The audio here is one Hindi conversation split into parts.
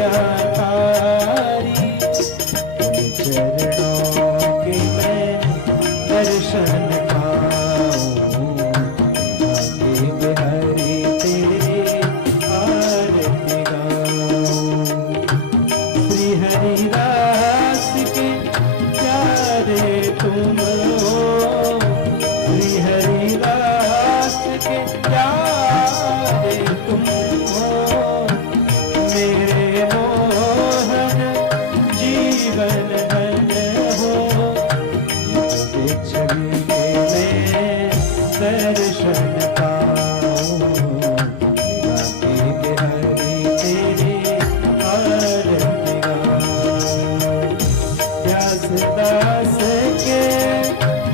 प्रियकारी, चरणों के मैं दर्शन पाऊं, भाग्य बिहारी तेरे आरती गाऊं। श्री हरिदास के प्यारे तुम हो, श्री हरिदास के प्यारे तुम हो, मेरे मोहन जीवन धन हो, छवि के मैं दर्शन पाऊं, बाकी बिहारी तेरी आरती गाऊं। व्यासदास के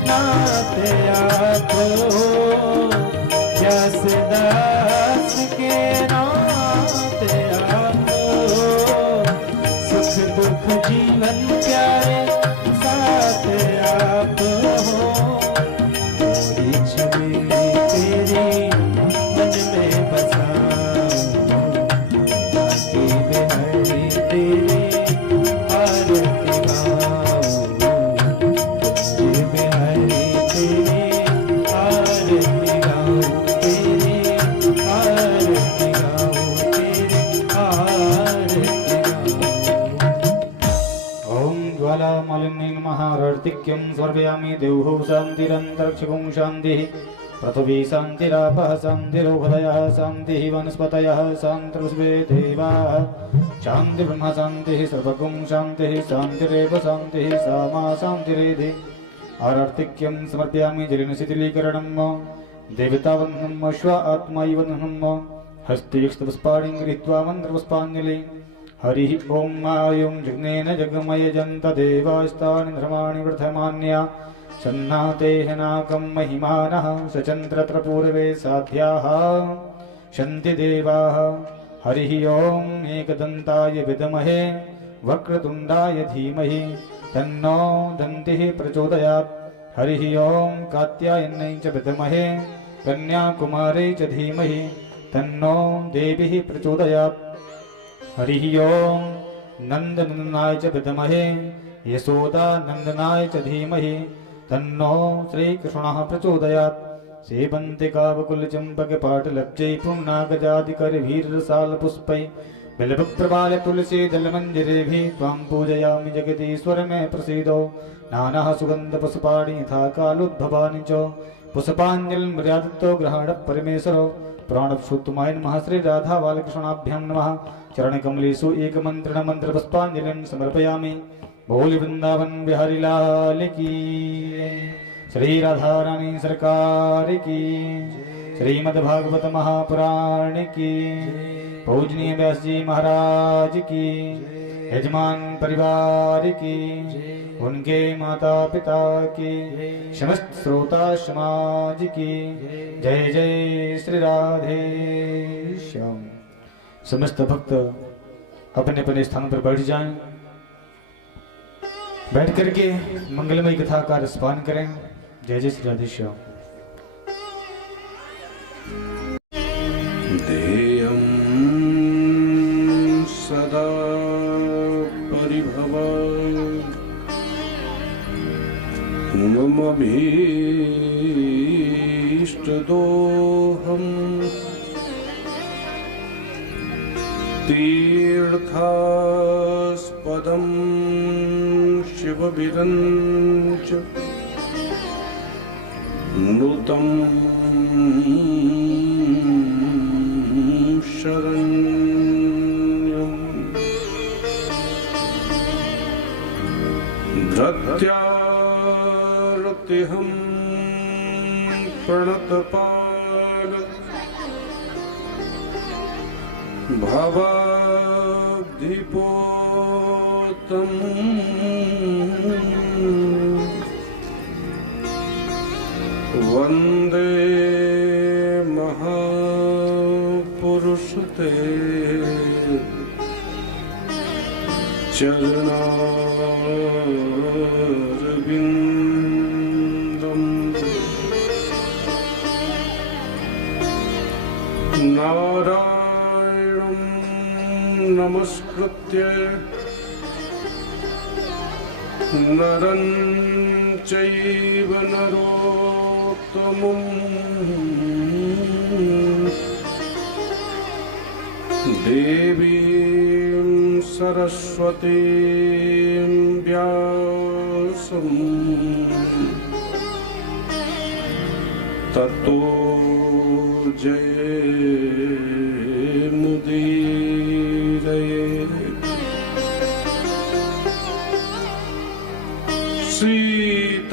नाते आप हो, व्यासदास के नाते आप हो, सुख दुख जीवन प्यारे साथ आप हो, तेरी छवि तेरी मन में बसाऊं, बाकी बिहारी तेरी आरती गाऊं, तुझे बिहारी तेरी आरती गाऊं, तेरी आरती गाऊं, तेरी आरती गाऊं। ओम ज्वाला मालिन्यै नमः। ऋतिक्यं समर्पयामि। देवो शान्तिरन्तरिक्षं शान्तिः, पृथिवी शान्तिरापः शान्तिरोहदयः शान्तिः, वनस्पतयः शान्तिर्विश्वे देवाः शान्तिर्ब्रह्म शान्तिः, सर्वगुं शान्तिः शान्तिरेव शान्तिः, सा मा शान्तिरेधि। आर्तिक्यं समर्पयामि। जलेन शिथिलीकरणं देवतावन्दनम् अश्व आत्मावन्दनम्, हस्ते गृहीत्वा मन्त्रपुष्पाञ्जलि। हरिः ओं आयुं जग्नेन जगमय जन्त देवास्तानि धर्माणि वर्धमान्या, सन्नातेः नाकं महिमानः सचन्द्रत्र पूर्वे साध्याः सन्ति देवाः। हरिः ओं एकदन्ताय विद्महे वक्रतुण्डाय धीमहि, तन्नो दन्तिः प्रचोदयात्। हरिः ओं कात्यायनै च विद्महे कन्याकुमारै च धीमहि, तन्नो देवीः प्रचोदयात्। हरिः ओं नन्दनन्दनाय च विद्महे यशोदानन्दनाय च धीमहि, तन्नो श्रीकृष्णः प्रचोदयात्। सेवन्तिकावकुलचम्पकपाटलब्जै पुण्णागजादिकरवीरसालपुष्पै बिल्वप्रवाल तुलसी दलमञ्जरेभिः त्वां पूजयामि जगदीश्वर मे प्रसीदो। नानाः सुगन्धपुष्पाणि यथा कालोद्भवानि च, पुष्पाञ्जलिर्मर्यादितो ग्रहण परमेश्वरो। प्राणपुरुषोत्तमाय नमः। श्री राधा बालकृष्णाभ्यां नमः। चरणकमलेषु एकमन्त्रण मन्त्रपुष्पाञ्जलिं समर्पयामि। बोल वृंदावन बिहारी लाल की, श्री राधा रानी सरकार की, श्रीमद्भागवत महापुराण की, पूजनीय व्यास जी महाराज की, यजमान परिवार की, उनके माता पिता की, समस्त श्रोता समाज की जय जय श्री राधे श्याम। समस्त भक्त अपने अपने स्थान पर बैठ जाएं। बैठ करके मंगलमय कथा का रसपान करें। जय जय श्री राधे श्याम। देयं सदा परिभव मम भीष्टदोहम् तीर्थास्पदं शिवविरञ्च नूतं शरण्यं धृत्यार्तिहं प्रणतपाल भवाब्धिपोतं वन्दे महापुरुष ते चरणारविन्दं नारायणं नमस्कृत्य नरं चैव नरोत्तमं देवीं सरस्वतीं व्यासं ततो जयमुदीरयेत्। सीतानाथ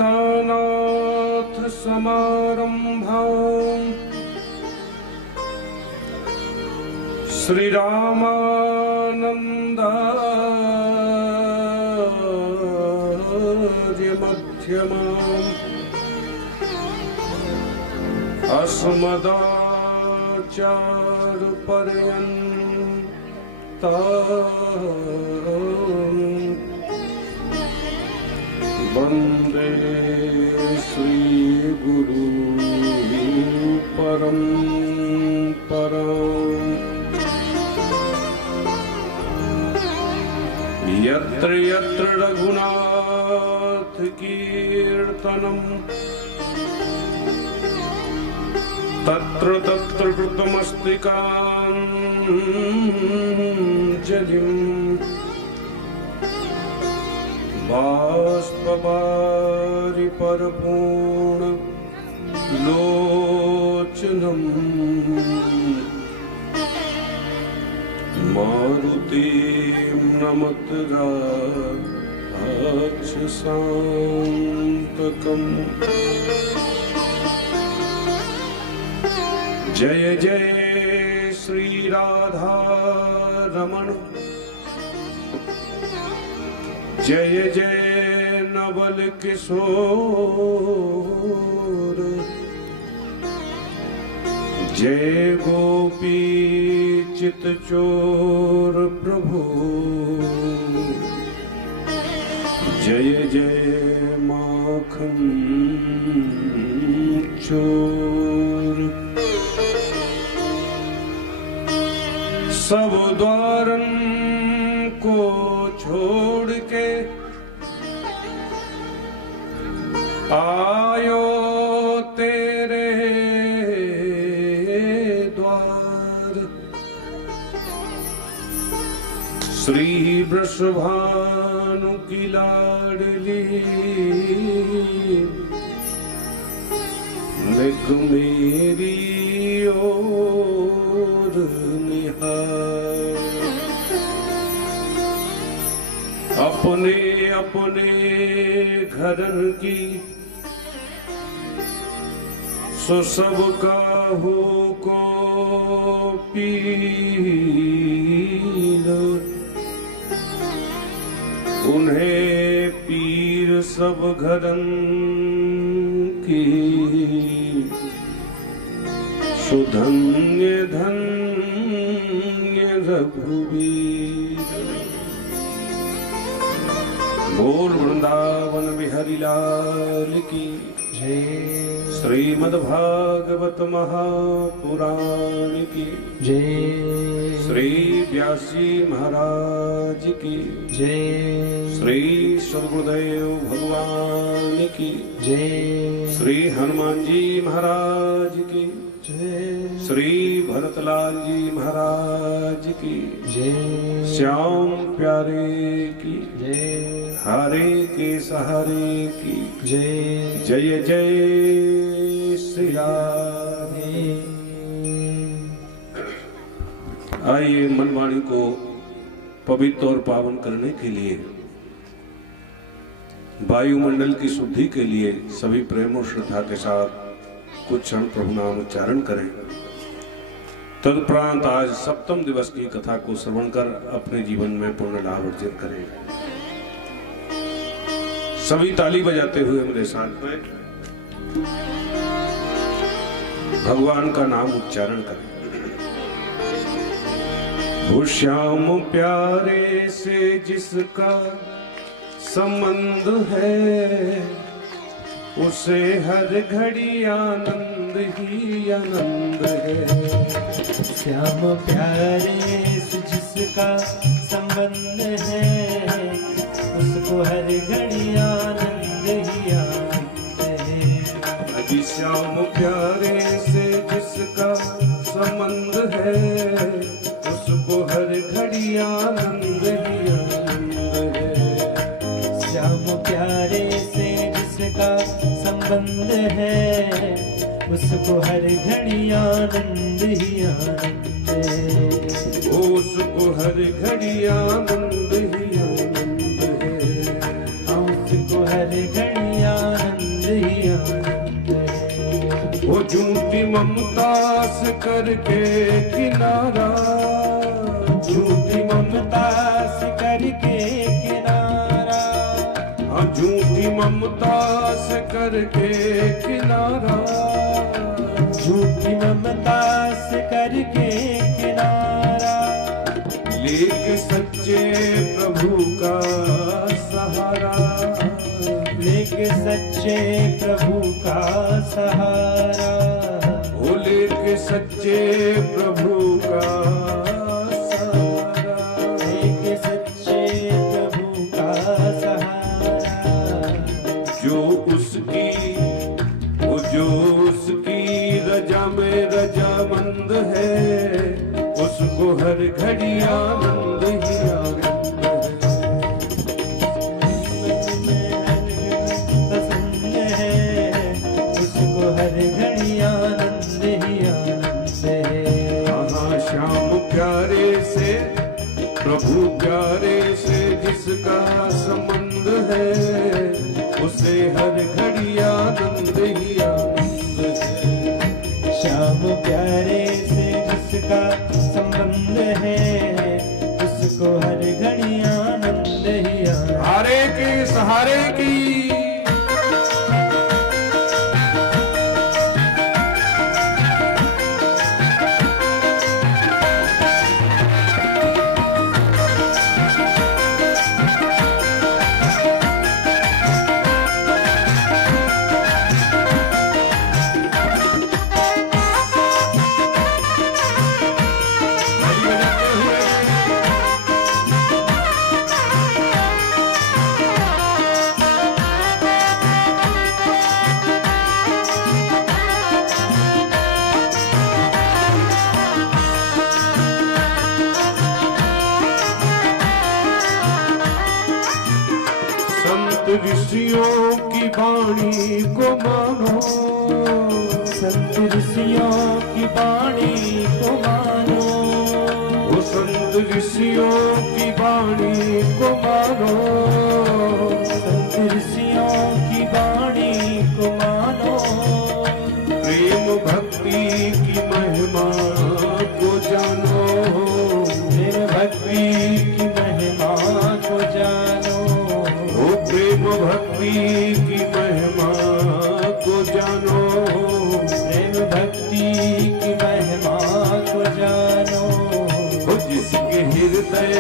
समारम्भां श्रीरामानन्दार्य मध्यमाम् अस्मदाचार्यपर्यन्ताम् वन्दे श्रीगुरु परम्पराम्। यत्र यत्र रघुनाथ कीर्तनम् तत्र तत्र कृतमस्तिकाञ्जलिम् बाष्पवारि परपूर्ण लोचनम् मारुतिं नमत राक्षसान्तकम्। जय जय श्री राधा रमण, जय जय नवल किशोर, जय गोपी चित चोर प्रभु, जय जय माखन चोर। सब द्वारन को छोड़ के आयो तेरे द्वार। श्री वृषभानु की लाडली देख मेरी ओर निहार। अपने अपने घरन की सो सब काहू को पीर, उन्हें पीर सब घरन की सुधन्य धन्य रघुवीर। बोल वृंदावन बिहारी लाल की जय। श्रीमद्भागवत महापुराण की जय। श्री व्यासी महाराज की जय। श्री सद्गुरुदेव भगवान की जय। श्री हनुमान जी महाराज की जय। श्री भरतलाल जी महाराज की जय। श्याम प्यारे की जय। हरे के सहारे की जय। जय जय श्री राधे। आइए मनवाणी को पवित्र और पावन करने के लिए, वायुमंडल की शुद्धि के लिए सभी प्रेम और श्रद्धा के साथ कुछ क्षण प्रभु नाम उच्चारण करें। तदुपरांत आज सप्तम दिवस की कथा को श्रवण कर अपने जीवन में पूर्ण लाभ अर्जित करें। सभी ताली बजाते हुए मेरे साथ में भगवान का नाम उच्चारण करें। वो श्याम प्यारे से जिसका संबंध है, उसे हर घड़ी आनंद ही आनंद है। श्याम प्यारे से जिसका संबंध है, उसको हर घड़ी आनंद ही आनंद है। अजी श्याम प्यारे से जिसका संबंध है, उसको हर घड़ी आनंद ही आनंद है। श्याम प्यारे से जिसका संबंध है, उसको हर घड़ी आनंद ही आनंद है। उसको हर घड़ी आनंद ही आनंद है। उसको हर घड़ी आनंद ही आनंद है। वो झूठी ममता से करके किनारा, झूठी ममता से करके किनारा, हाँ झूठी ममता से करके किनारा, झूठी ममता से करके किनारा, लेके सच्चे प्रभु का सहारा, लेके सच्चे प्रभु का सहारा, वो लेके सच्चे प्रभु का सहारा, लेके सच्चे प्रभु का सहारा। जो उसकी रजा में रजामंद है, उसको हर घड़ी आनंद ही आनंद पसंद है, उसको हर घड़ी आनंद ही आनंद है। हाँ श्याम प्यारे से प्रभु प्यारे से जिसका संबंध है, उसे हर घड़ी आनंद ही आनंद है। श्याम प्यारे से जिसका संबंध है, उसको हर घड़ी आनंद ही आनंद। हारे के सहारे की ऋषियों की वाणी को मानो, संत ऋषियों की वाणी को मानो, वो संत ऋषियों की वाणी को मानो, संत ऋषियों की वाणी को मानो। प्रेम भक्ति की महिमा को जानो, प्रेम भक्ति की महिमा को जानो, वो प्रेम भक्ति की महिमा को जानो, प्रेम भक्ति की महिमा को जानो। वो जिसके हृदय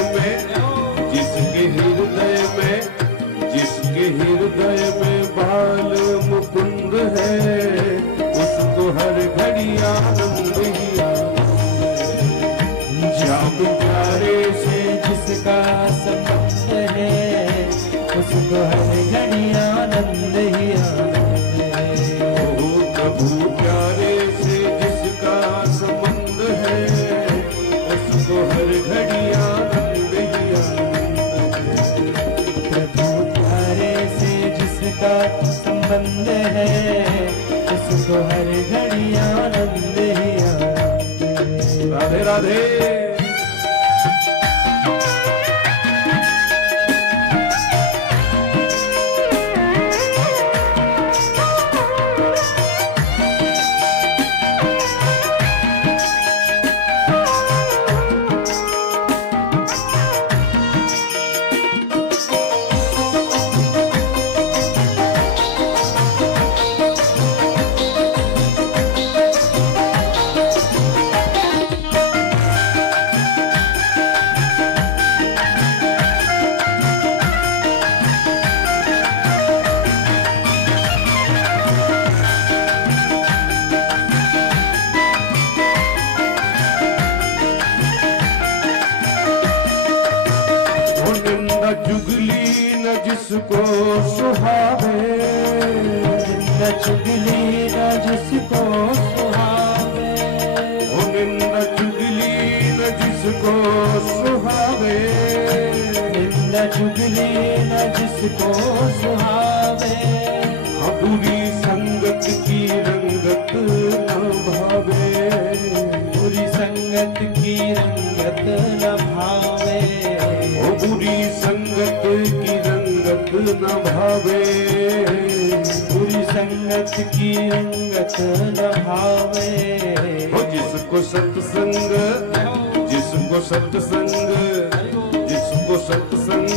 में बाल मुकुंद है, उसको हर घड़ी आनंद ही आनंद है। श्याम प्यारे से जिसका संबंध है, उसको हर घड़ी आनंद ही आनंद है। ओ प्रभु प्यारे से जिसका संबंध है, उसको हर घड़ी आनंद ही आनंद है। चुगली न जिसको सुहावे, निंदा चुगली न जिसको सुहावे, ओ निंदा चुगली न जिसको सुहावे, निंदा चुगली न जिसको सुहावे, बुरी संगत की रंगत न भावे, बुरी संगत की रंगत न भावे, ओ बुरी संगत की रंगत न भावे, बुरी संगत की रंगत न भावे, ओ जिसको सत्संग, जिसको सत्संग, जिसको सत्संग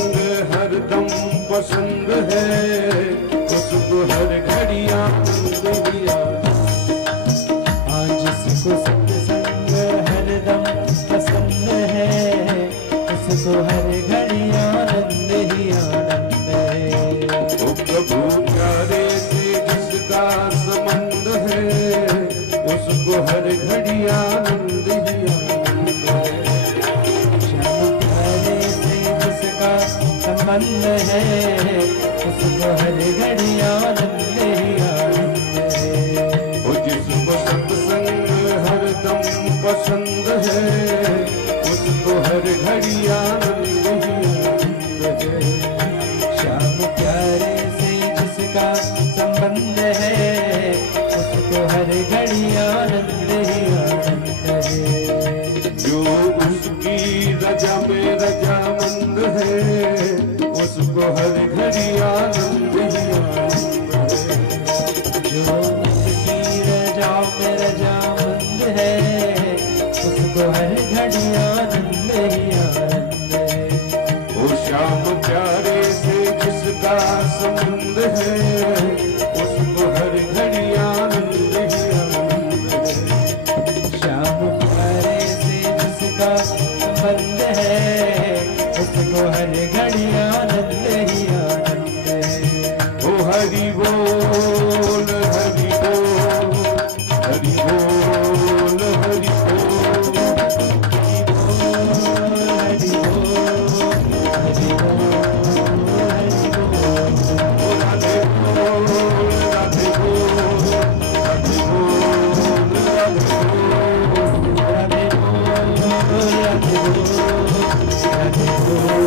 हरदम पसंद है, उसको हर घड़ी आनंद दिया। हाँ जिसको सत्संग हरदम पसंद है, उसको हर घड़ी आनंद ही आनंद है। ओ प्रभु प्यारे से जिसका संबंध है, उसको हर घड़ी आनंद ही आनंद है। श्याम प्यारे से जिसका संबंध है, उसको हर घड़ी आनंद ही आनंद है। ओ जिसको सत्संग हरदम पसंद है, उसको हर घड़ी आनंद ही आनंद है। श्याम प्यारे से जिसका संबंध है, उसको हर घड़ी आनंद ही आनंद है। जो उसकी रजा में रजामंद है, उसको हर घड़ी आनंद ही आनंद है। जो उसकी रजा में रजामंद है, उसको हर घड़ी आनंद ही आनंद है। ओ श्याम प्यारे से जिसका संबंध है, उसको हर घड़ी आनंद ही आनंद है। श्याम प्यारे से जिसका संबंध है, उसको हर घड़ी आनंद ही आनंद है। ओ हरि बोल हरि बोल, हरि बोल हरि बोल, हरि बोल, हरि बोल, हरि बोल। ओ राधे बोल राधे बोल, राधे बोल राधे बोल। राधे बोल, राधे बोल, राधे बोल,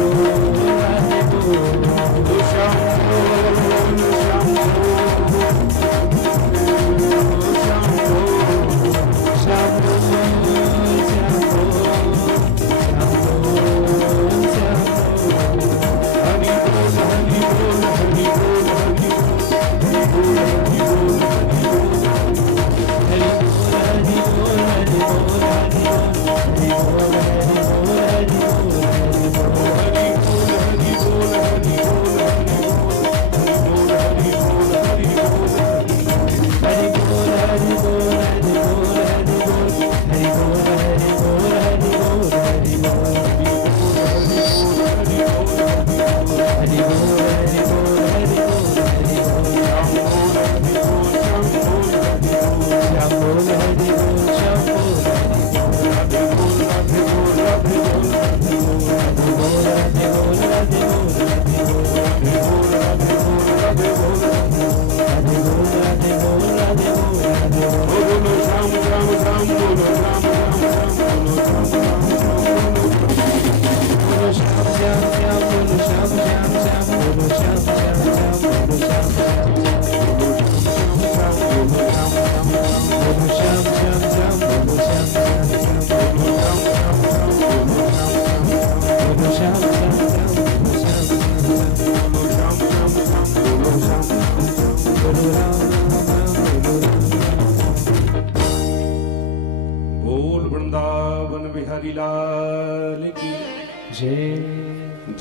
राधे बोल। ओ श्याम बोल, श्याम बोल, ओ श्याम बोल। श्याम बोल, श्याम बोल, श्याम बोल, श्याम बोल। हरि बोल हरि बोल हरि बोल हरि बोल, हरि बोल हरि बोल हरि बोल। हरि बोल, हरि बोल, हरि बोल, हरि बोल, हरि बोल, हरि बोल, हरि बोल। हरि बोल हरि बोल हरि बोल हरि बोल, हरि बोल हरि बोल हरि बोल। हरि बोल, हरि बोल, हरि बोल, हरि बोल, हरि बोल, हरि बोल, हरि बोल। हरि बोल, हरि बोल, हरि बोल, हरि बोल। श्याम बोल, हरि बोल, श्याम बोल, हरि बोल। राधे बोल राधे बोल राधे बोल, हरि बोल, हरि बोल, हरि बोल, हरि बोल। राधे बोल राधे बोल राधे बोल, हरि बोल, हरि बोल, हरि बोल, हरि बोल। बोलो श्याम श्याम श्याम बोलो श्याम श्याम श्याम बोलो श्याम श्याम बोलो श्याम श्याम श्याम, बोलो श्याम श्याम श्याम, बोलो श्याम श्याम श्याम, बोलो श्याम श्याम श्याम, बोलो श्याम श्याम श्याम, बोलो श्याम श्याम श्याम, बोलो श्याम श्याम श्याम, बोलो श्याम श्याम श्याम, बोलो राम राम, बोलो राम। बोल वृंदावन बिहारी लाल की जय।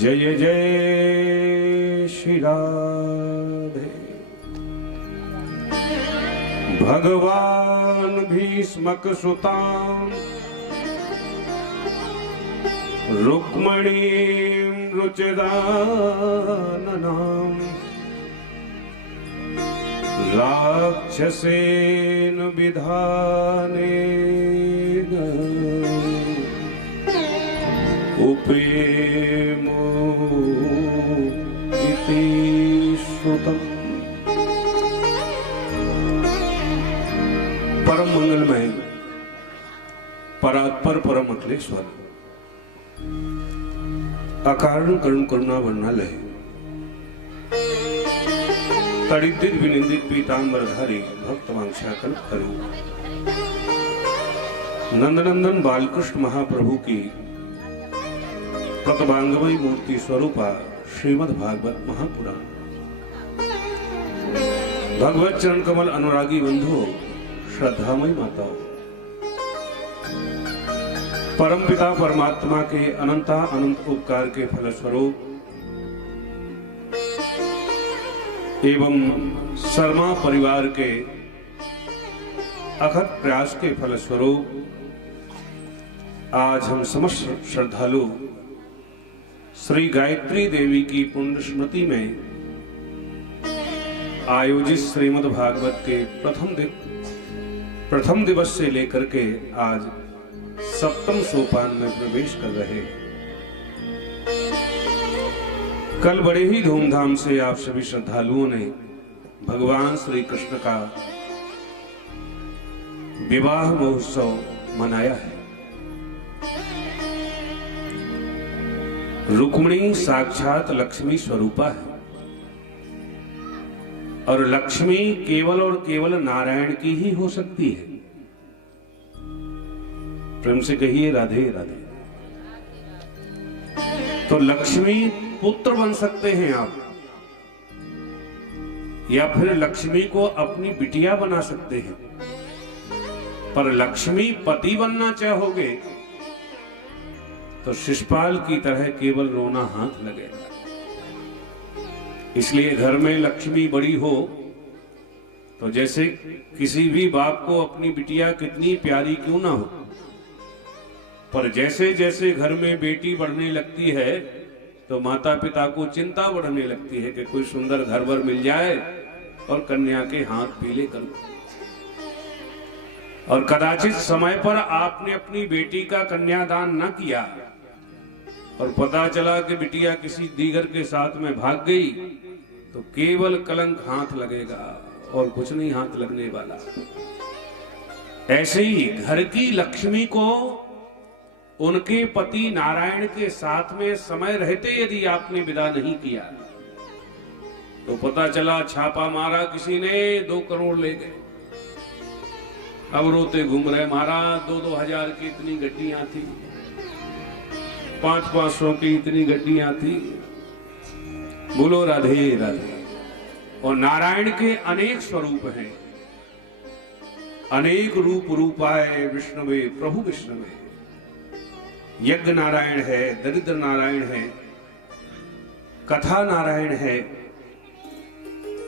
जय जय श्री राधे। भगवान भीष्मक सुतां रुक्मणी रुचिराननां राक्षसेन विधानेन उपेमो श्रुति श्रुतम। परम मंगलमय परात्पर परम अखिलेश्वर अकारण करुण करुणा वर्णालय तड़िदित विनिंदित पीतांबरधारी भक्तवांछा कल्पतरु नंदनंदन बालकृष्ण महाप्रभु की प्रतिभांगमयी मूर्ति स्वरूपा श्रीमद् भागवत महापुराण। भगवत चरण कमल अनुरागी बंधुओं, श्रद्धामयी माताओं, परमपिता परमात्मा के अनंता अनंत उपकार के फलस्वरूप एवं शर्मा परिवार के अथक प्रयास के फलस्वरूप आज हम समस्त श्रद्धालु श्री गायत्री देवी की पुण्य स्मृति में आयोजित श्रीमद् भागवत के प्रथम दिवस से लेकर के आज सप्तम सोपान में प्रवेश कर रहे हैं। कल बड़े ही धूमधाम से आप सभी श्रद्धालुओं ने भगवान श्री कृष्ण का विवाह महोत्सव मनाया है। रुक्मिणी साक्षात लक्ष्मी स्वरूपा है और लक्ष्मी केवल और केवल नारायण की ही हो सकती है। प्रेम से कहिए राधे राधे। तो लक्ष्मी पुत्र बन सकते हैं आप, या फिर लक्ष्मी को अपनी बिटिया बना सकते हैं, पर लक्ष्मी पति बनना चाहोगे तो शिशुपाल की तरह केवल रोना हाथ लगेगा। इसलिए घर में लक्ष्मी बड़ी हो तो जैसे किसी भी बाप को अपनी बिटिया कितनी प्यारी क्यों ना हो, पर जैसे जैसे घर में बेटी बढ़ने लगती है तो माता पिता को चिंता बढ़ने लगती है कि कोई सुंदर घर वर मिल जाए और कन्या के हाथ पीले कर दो। और कदाचित समय पर आपने अपनी बेटी का कन्यादान न किया और पता चला कि बिटिया किसी दीगर के साथ में भाग गई तो केवल कलंक हाथ लगेगा और कुछ नहीं हाथ लगने वाला। ऐसे ही घर की लक्ष्मी को उनके पति नारायण के साथ में समय रहते यदि आपने विदा नहीं किया तो पता चला छापा मारा किसी ने 2 करोड़ ले गए। अब रोते घूम रहे, महाराज 2-2 हजार की इतनी गड्डियां थी, 500-500 की इतनी गड्डियां थी। बोलो राधे राधे। और नारायण के अनेक स्वरूप हैं, अनेक रूप रूपाए विष्णुवे प्रभु विष्णुवे। यज्ञ नारायण है, दरिद्र नारायण है, कथा नारायण है।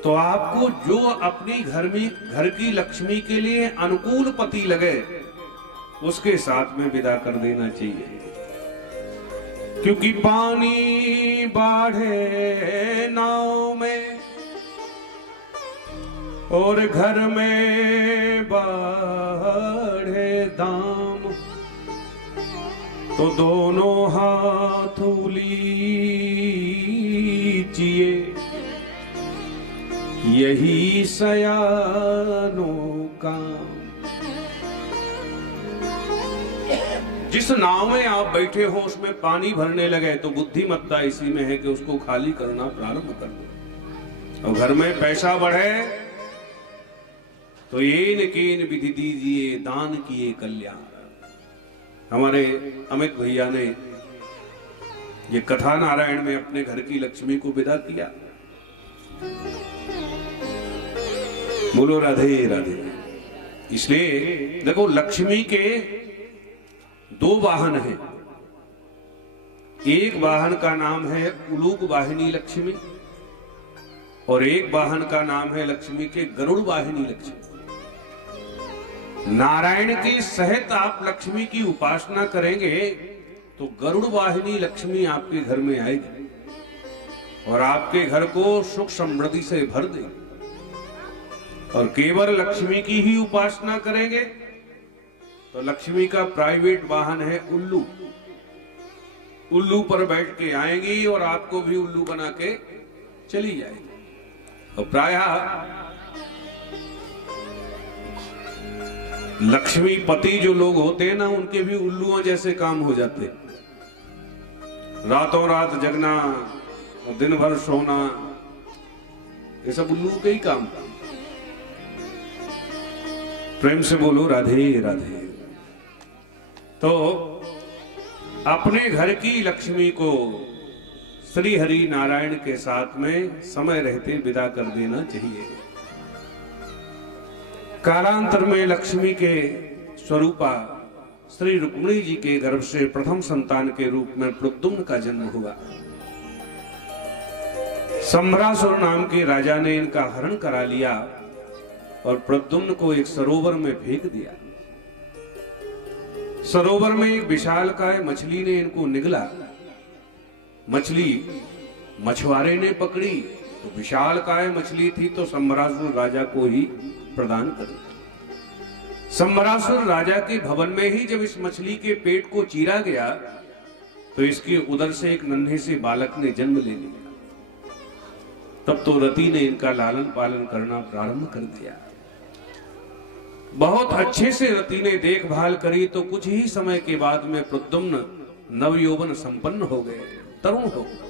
तो आपको जो अपनी घर की लक्ष्मी के लिए अनुकूल पति लगे उसके साथ में विदा कर देना चाहिए। क्योंकि पानी बाढ़े नाव में और घर में बाढ़े दाम, तो दोनों हाथ उलीचिए यही सयानों का। जिस नाव में आप बैठे हो उसमें पानी भरने लगे तो बुद्धिमत्ता इसी में है कि उसको खाली करना प्रारंभ कर दो। और घर में पैसा बढ़े तो येन केन विधि दीजिए दान किए कल्याण। हमारे अमित भैया ने ये कथा नारायण में अपने घर की लक्ष्मी को विदा किया। बोलो राधे राधे। इसलिए देखो लक्ष्मी के 2 वाहन हैं। एक वाहन का नाम है उलूक वाहिनी लक्ष्मी और एक वाहन का नाम है लक्ष्मी के गरुड़ वाहिनी लक्ष्मी। नारायण के सहित आप लक्ष्मी की उपासना करेंगे तो गरुड़ वाहिनी लक्ष्मी आपके घर में आएगी और आपके घर को सुख समृद्धि से भर देगी। और केवल लक्ष्मी की ही उपासना करेंगे तो लक्ष्मी का प्राइवेट वाहन है उल्लू। उल्लू पर बैठ के आएंगी और आपको भी उल्लू बना के चली जाएगी। और प्रायः लक्ष्मीपति जो लोग होते हैं ना, उनके भी उल्लुओं जैसे काम हो जाते हैं। रातों रात जगना और दिन भर सोना, ये सब उल्लू के ही काम। प्रेम से बोलो राधे राधे। तो अपने घर की लक्ष्मी को श्री हरि नारायण के साथ में समय रहते विदा कर देना चाहिए। कालांतर में लक्ष्मी के स्वरूपा श्री रुक्मिणी जी के गर्भ से प्रथम संतान के रूप में प्रद्युम्न का जन्म हुआ। संभरासुर नाम के राजा ने इनका हरण करा लिया और प्रद्युम्न को एक सरोवर में फेंक दिया। सरोवर में एक विशालकाय मछली ने इनको निगला। मछली मछुआरे ने पकड़ी तो विशालकाय मछली थी, तो संभरासुर राजा को ही प्रदान कर दी। संभरासुर राजा के भवन में ही जब इस मछली के पेट को चीरा गया तो इसके उदर से एक नन्हे से बालक ने जन्म ले लिया। तब तो रति ने इनका लालन पालन करना प्रारंभ कर दिया। बहुत अच्छे से रति ने देखभाल करी तो कुछ ही समय के बाद में प्रद्युम्न नवयौवन संपन्न हो गए, तरुण हो गए।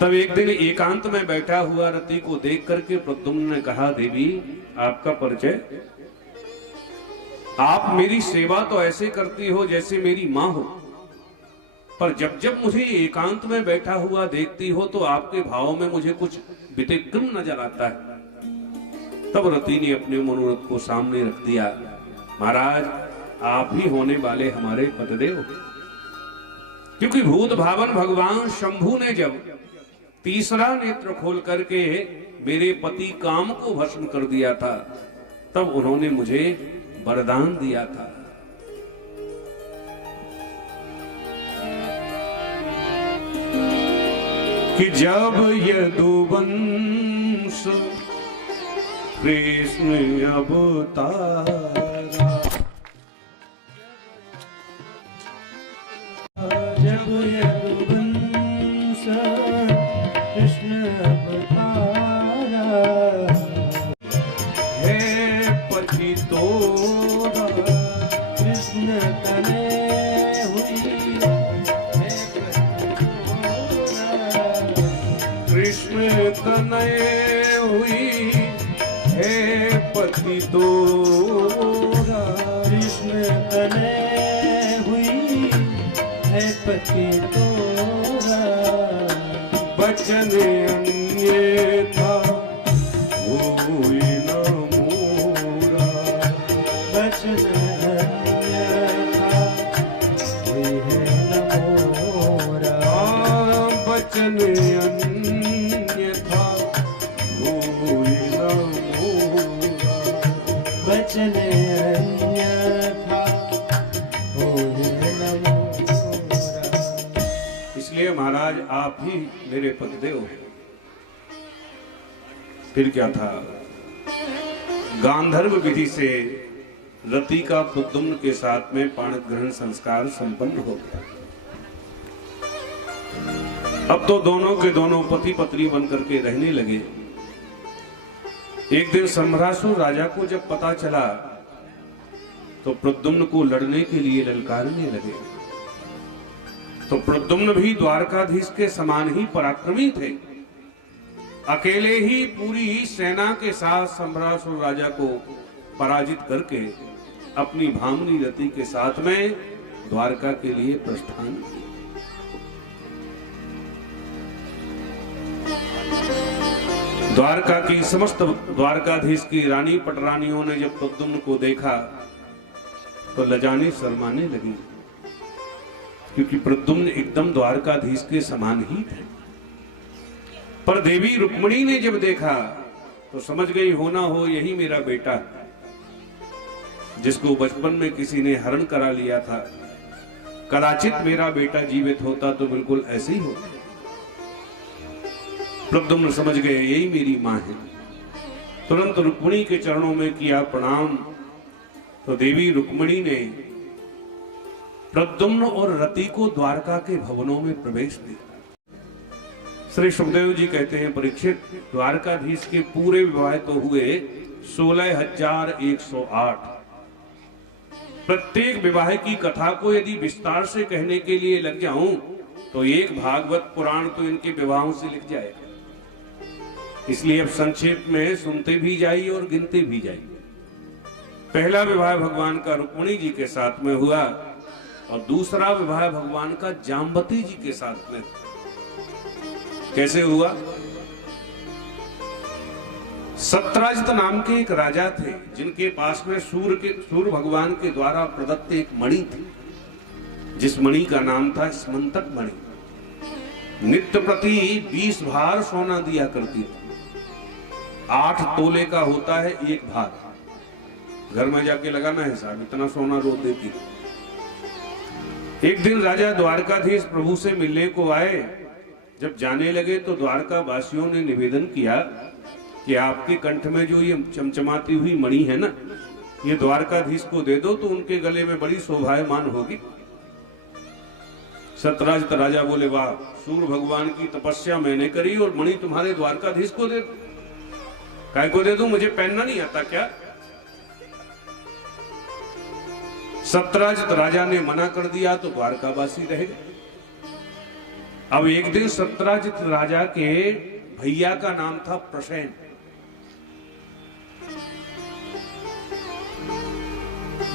तब एक दिन एकांत में बैठा हुआ रति को देख करके प्रद्युम्न ने कहा, देवी आपका परिचय? आप मेरी सेवा तो ऐसे करती हो जैसे मेरी मां हो, पर जब जब मुझे एकांत में बैठा हुआ देखती हो तो आपके भावों में मुझे कुछ व्यतिक्रम नजर आता है। तब रति ने अपने मनोरथ को सामने रख दिया, महाराज आप ही होने वाले हमारे पतिदेव। क्योंकि भूत भावन भगवान शंभु ने जब तीसरा नेत्र खोल करके मेरे पति काम को भस्म कर दिया था, तब उन्होंने मुझे वरदान दिया था। कि जब यदुवंश कृष्ण अवतारा, जब यदुवंश कृष्ण अवतारा, हे पतितो कृष्ण तने हुई, कृष्ण तनय हुई, हे पतितो कृष्ण तने हुई, है पतितो। बचन अन्यथा हुई न मोरा, बचन अन्यथा हुई है न मोरा, बचन अन्यथा हुई न मोरा। बचन अन्यथा हुई न मोरा। इसलिए महाराज आप ही मेरे पतिदेव हैं। फिर क्या था, गांधर्व विधि से रति का प्रद्युम्न के साथ में पाणित ग्रहण संस्कार संपन्न हो गया। अब तो दोनों के दोनों पति पत्नी बनकर के रहने लगे। एक दिन संभरासुर राजा को जब पता चला तो प्रद्युम्न को लड़ने के लिए ललकारने लगे। तो प्रद्युम्न भी द्वारकाधीश के समान ही पराक्रमी थे। अकेले ही पूरी सेना के साथ संभरासुर राजा को पराजित करके अपनी भामनी रति के साथ में द्वारका के लिए प्रस्थान किया। द्वारका की समस्त द्वारकाधीश की रानी पटरानियों ने जब प्रद्युम्न को देखा तो लजाने शर्माने लगी, क्योंकि प्रद्युम्न एकदम द्वारकाधीश के समान ही थे। पर देवी रुक्मिणी ने जब देखा तो समझ गई, होना हो यही मेरा बेटा जिसको बचपन में किसी ने हरण करा लिया था। कदाचित मेरा बेटा जीवित होता तो बिल्कुल ऐसे ही होता। प्रद्युम्न समझ गए यही मेरी मां है। तुरंत रुक्मिणी के चरणों में किया प्रणाम। तो देवी रुक्मिणी ने प्रद्युम्न और रति को द्वारका के भवनों में प्रवेश दिया। श्री सुखदेव जी कहते हैं, परीक्षित, द्वारकाधीश के पूरे विवाह तो हुए 16,108। प्रत्येक विवाह की कथा को यदि विस्तार से कहने के लिए लग जाऊं तो एक भागवत पुराण तो इनके विवाहों से लिख जाएगा। इसलिए अब संक्षेप में सुनते भी जाइए और गिनते भी जाइए। पहला विवाह भगवान का रुक्मिणी जी के साथ में हुआ और दूसरा विवाह भगवान का जाम्बती जी के साथ में। कैसे हुआ? सत्राजित नाम के एक राजा थे जिनके पास में सूर्य भगवान के द्वारा प्रदत्त एक मणि थी, जिस मणि का नाम था स्मंतक मणि। नित्य प्रति 20 भार सोना दिया करती थी। 8 तोले का होता है एक भार। घर में जाके लगाना हिसाब, इतना सोना रोज देती थी। एक दिन राजा द्वारकाधीश प्रभु से मिलने को आए। जब जाने लगे तो द्वारका वासियों ने निवेदन किया कि आपके कंठ में जो ये चमचमाती हुई मणि है ना, ये द्वारकाधीश को दे दो तो उनके गले में बड़ी शोभायमान होगी। सत्राजित राजा बोले, वाह, सूर्य भगवान की तपस्या मैंने करी और मणि तुम्हारे द्वारकाधीश को दे दो। काय को दे दूं? मुझे पहनना नहीं आता क्या? सत्राजित राजा ने मना कर दिया तो द्वारकावासी रह गए। अब एक दिन सत्राजित राजा के भैया का नाम था प्रसेन।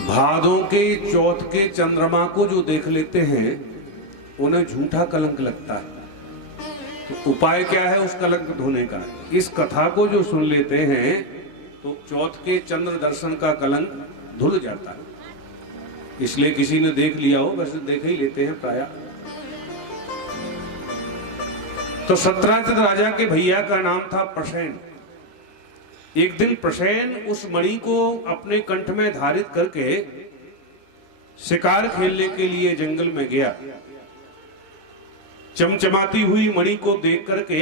भादों के चौथ के चंद्रमा को जो देख लेते हैं उन्हें झूठा कलंक लगता है। तो उपाय क्या है उस कलंक धोने का? इस कथा को जो सुन लेते हैं तो चौथ के चंद्र दर्शन का कलंक धुल जाता है। इसलिए किसी ने देख लिया हो, वैसे देख ही लेते हैं प्राय। तो सत्राजित राजा के भैया का नाम था प्रसेन। एक दिन प्रसेन उस मणि को अपने कंठ में धारित करके शिकार खेलने के लिए जंगल में गया। चमचमाती हुई मणि को देख करके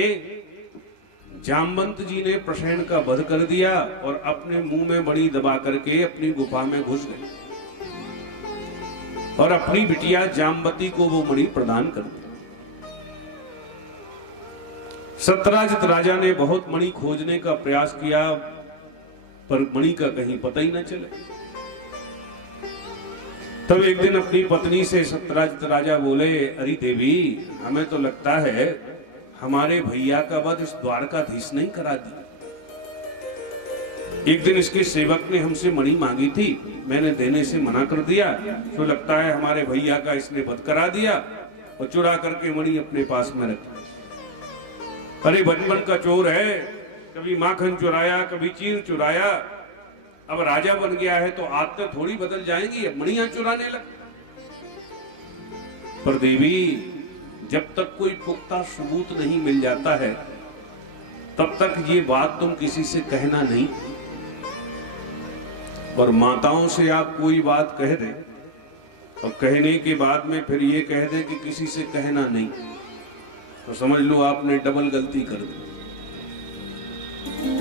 जामवंत जी ने प्रसेन का वध कर दिया और अपने मुंह में मणि दबा करके अपनी गुफा में घुस गए और अपनी बिटिया जामवती को वो मणि प्रदान कर दी। सत्राजित राजा ने बहुत मणि खोजने का प्रयास किया पर मणि का कहीं पता ही न चले। तब एक दिन अपनी पत्नी से सत्राजित राजा बोले, अरे देवी, हमें तो लगता है हमारे भैया का वध इस द्वारकाधीश ने करा दिया। एक दिन इसके सेवक ने हमसे मणि मांगी थी, मैंने देने से मना कर दिया, तो लगता है हमारे भैया का इसने वध करा दिया और चुरा करके मणि अपने पास में रखी। अरे बचपन का चोर है, कभी माखन चुराया, कभी चीर चुराया, अब राजा बन गया है तो आदतें थोड़ी बदल जाएंगी, अब मणियां चुराने लग। पर देवी, जब तक कोई पुख्ता सबूत नहीं मिल जाता है तब तक ये बात तुम किसी से कहना नहीं। और माताओं से आप कोई बात कह दे और कहने के बाद में फिर ये कह दे कि किसी से कहना नहीं, तो समझ लो आपने डबल गलती कर दी।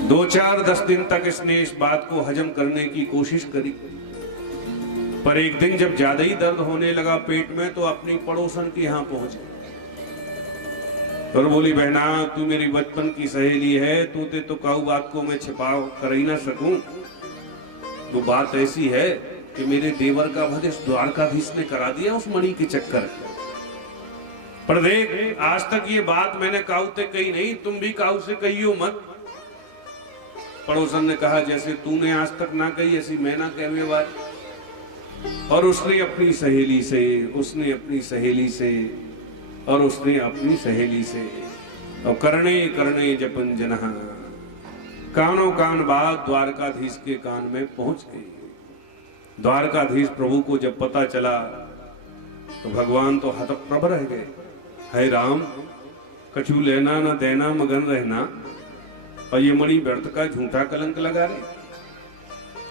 2-4-10 दिन तक इसने इस बात को हजम करने की कोशिश करी, पर एक दिन जब ज्यादा ही दर्द होने लगा पेट में तो अपनी पड़ोसन के यहाँ पहुंच गई और बोली, बहना, तू मेरी बचपन की सहेली है, तू ते तो काऊ बात को मैं छिपा कर ही ना सकूं। वो बात ऐसी है कि मेरे देवर का वध इस द्वारकाधीश ने करा दिया उस मणि के चक्कर। पर देख, आज तक ये बात मैंने काऊ से कही नहीं, तुम भी काऊ से कहियो मत। पड़ोसन ने कहा, जैसे तूने आज तक ना कही ऐसी मैं ना कहने वाली। और उसने अपनी सहेली से, उसने अपनी सहेली से, और उसने अपनी सहेली से, और करने करने जपन जनहा, कानों कान बात द्वारकाधीश के कान में पहुंच गई। द्वारकाधीश प्रभु को जब पता चला तो भगवान तो हतप्रभ रह गए। है राम, कछु लेना न देना मगन रहना, और ये मणि व्यर्थ का झूठा कलंक लगा रहे।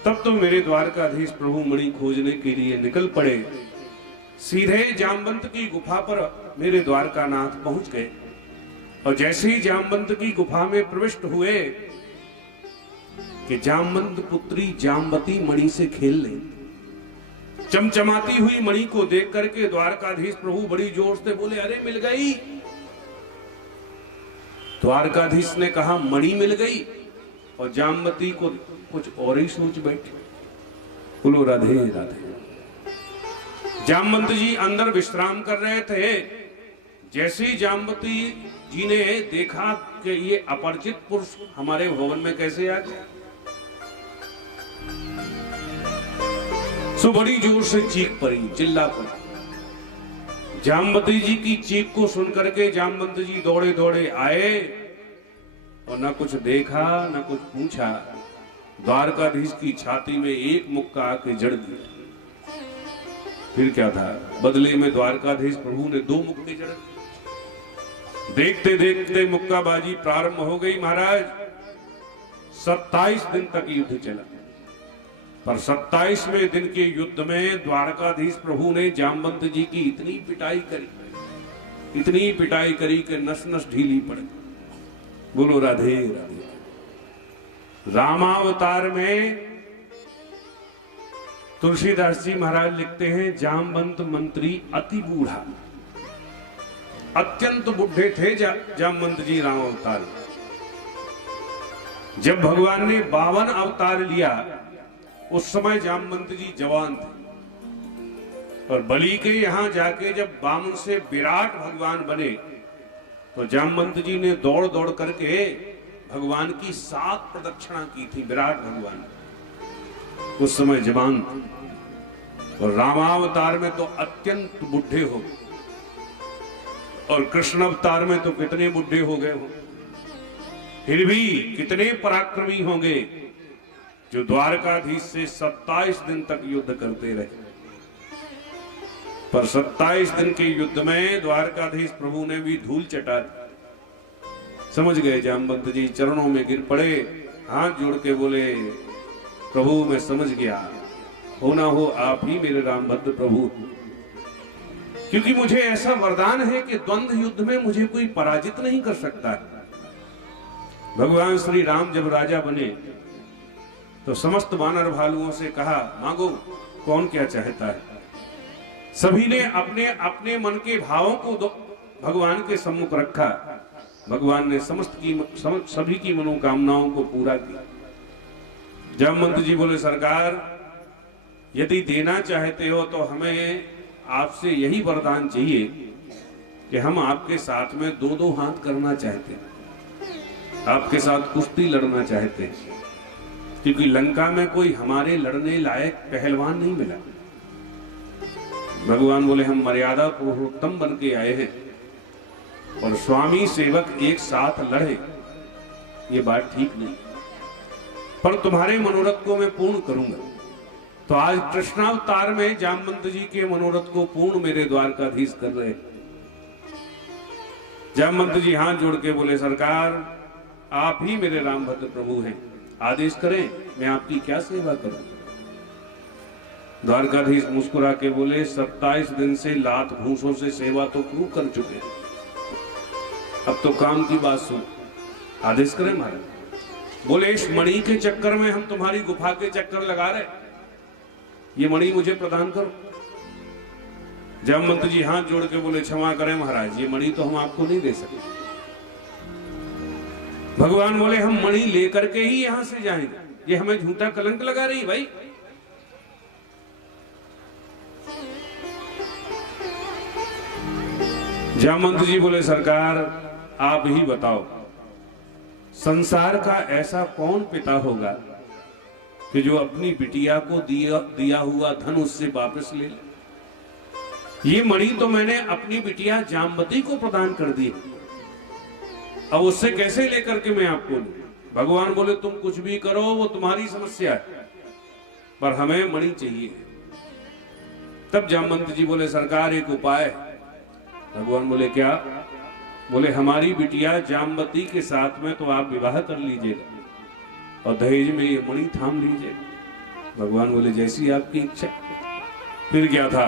तब तो मेरे द्वारकाधीश प्रभु मणि खोजने के लिए निकल पड़े। सीधे जामवंत की गुफा पर मेरे द्वारकानाथ पहुंच गए और जैसे ही जामवंत की गुफा में प्रविष्ट हुए कि जामवंत पुत्री जामवती मणि से खेल ले। चमचमाती हुई मणि को देख करके द्वारकाधीश प्रभु बड़ी जोर से बोले, अरे मिल गई। द्वारकाधीश ने कहा मणि मिल गई, और जामवती को कुछ और ही सोच बैठी। बोलो राधे राधे। जामवंत जी अंदर विश्राम कर रहे थे। जैसे ही जामवती जी ने देखा कि ये अपरिचित पुरुष हमारे भवन में कैसे आ गया, सो बड़ी जोर से चीख पड़ी, चिल्ला पड़ी। जामवती जी की चीख को सुनकर के जामवंत जी दौड़े दौड़े आए, और न कुछ देखा न कुछ पूछा, द्वारकाधीश की छाती में एक मुक्का आके जड़ दिया। फिर क्या था, बदले में द्वारकाधीश प्रभु ने 2 मुक्के जड़ दिए। देखते देखते मुक्काबाजी प्रारंभ हो गई महाराज। 27 दिन तक युद्ध चला, पर 27वें दिन के युद्ध में द्वारकाधीश प्रभु ने जामवंत जी की इतनी पिटाई करी कि नस नस ढीली पड़ी। बोलो राधे राधे। रामावतार में तुलसीदास जी महाराज लिखते हैं, जामवंत मंत्री अति बूढ़ा, अत्यंत बुढ़े थे जामवंत जी रामावतार। जब भगवान ने 52 अवतार लिया, उस समय जामवंत जी जवान थे, और बलि के यहां जाके जब बामन से विराट भगवान बने, तो जामवंत जी ने दौड़ दौड़ करके भगवान की 7 प्रदक्षिणा की थी। विराट भगवान उस समय जवान थे, और रामावतार में तो अत्यंत बुढ़े हो गए, और कृष्ण अवतार में तो कितने बुढ़े हो गए हो, फिर भी कितने पराक्रमी होंगे जो द्वारकाधीश से 27 दिन तक युद्ध करते रहे। पर 27 दिन के युद्ध में द्वारकाधीश प्रभु ने भी धूल चटा दी। समझ गए जामवंत जी, चरणों में गिर पड़े, हाथ जोड़ के बोले, प्रभु मैं समझ गया, होना हो आप ही मेरे रामभद्र प्रभु, क्योंकि मुझे ऐसा वरदान है कि द्वंद्व युद्ध में मुझे कोई पराजित नहीं कर सकता है। भगवान श्री राम जब राजा बने तो समस्त वानर भालुओं से कहा, मांगो कौन क्या चाहता है। सभी ने अपने अपने मन के भावों को भगवान के सम्मुख रखा। भगवान ने सभी की मनोकामनाओं को पूरा किया। जामवंत जी बोले, सरकार यदि देना चाहते हो तो हमें आपसे यही वरदान चाहिए कि हम आपके साथ में 2-2 हाथ करना चाहते हैं, आपके साथ कुश्ती लड़ना चाहते हैं, क्योंकि लंका में कोई हमारे लड़ने लायक पहलवान नहीं मिला। भगवान बोले, हम मर्यादा पुरुषोत्तम बन के आए हैं, और स्वामी सेवक एक साथ लड़े, ये बात ठीक नहीं, पर तुम्हारे मनोरथ को मैं पूर्ण करूंगा। तो आज कृष्णावतार में जामवंत जी के मनोरथ को पूर्ण मेरे द्वारकाधीश कर रहे। जामवंत जी हाथ जोड़ के बोले, सरकार आप ही मेरे रामभद्र प्रभु हैं, आदेश करें, मैं आपकी क्या सेवा करूं। द्वारकाधीश मुस्कुरा के बोले, 27 दिन से लात घूसों से सेवा तो खूब कर चुके, अब तो काम की बात सुन, आदेश करें महाराज। बोले, इस मणि के चक्कर में हम तुम्हारी गुफा के चक्कर लगा रहे, ये मणि मुझे प्रदान करो। जामवंत जी हाथ जोड़ के बोले, क्षमा करें महाराज, ये मणि तो हम आपको नहीं दे सकते। भगवान बोले, हम मणि लेकर के ही यहां से जाएंगे, ये हमें झूठा कलंक लगा रही भाई। जामवंत जी बोले, सरकार आप ही बताओ, संसार का ऐसा कौन पिता होगा कि जो अपनी बिटिया को दिया हुआ धन उससे वापस ले ले। ये मणि तो मैंने अपनी बिटिया जामवती को प्रदान कर दी, अब उससे कैसे लेकर के मैं आपको लूं। भगवान बोले, तुम कुछ भी करो, वो तुम्हारी समस्या है, पर हमें मणि चाहिए। तब जामवंत जी बोले, सरकार एक उपाय। भगवान बोले, क्या? बोले, हमारी बिटिया जामवती के साथ में तो आप विवाह कर लीजिएगा, और दहेज में ये मणि थाम लीजिएगा। भगवान बोले, जैसी आपकी इच्छा। फिर क्या था,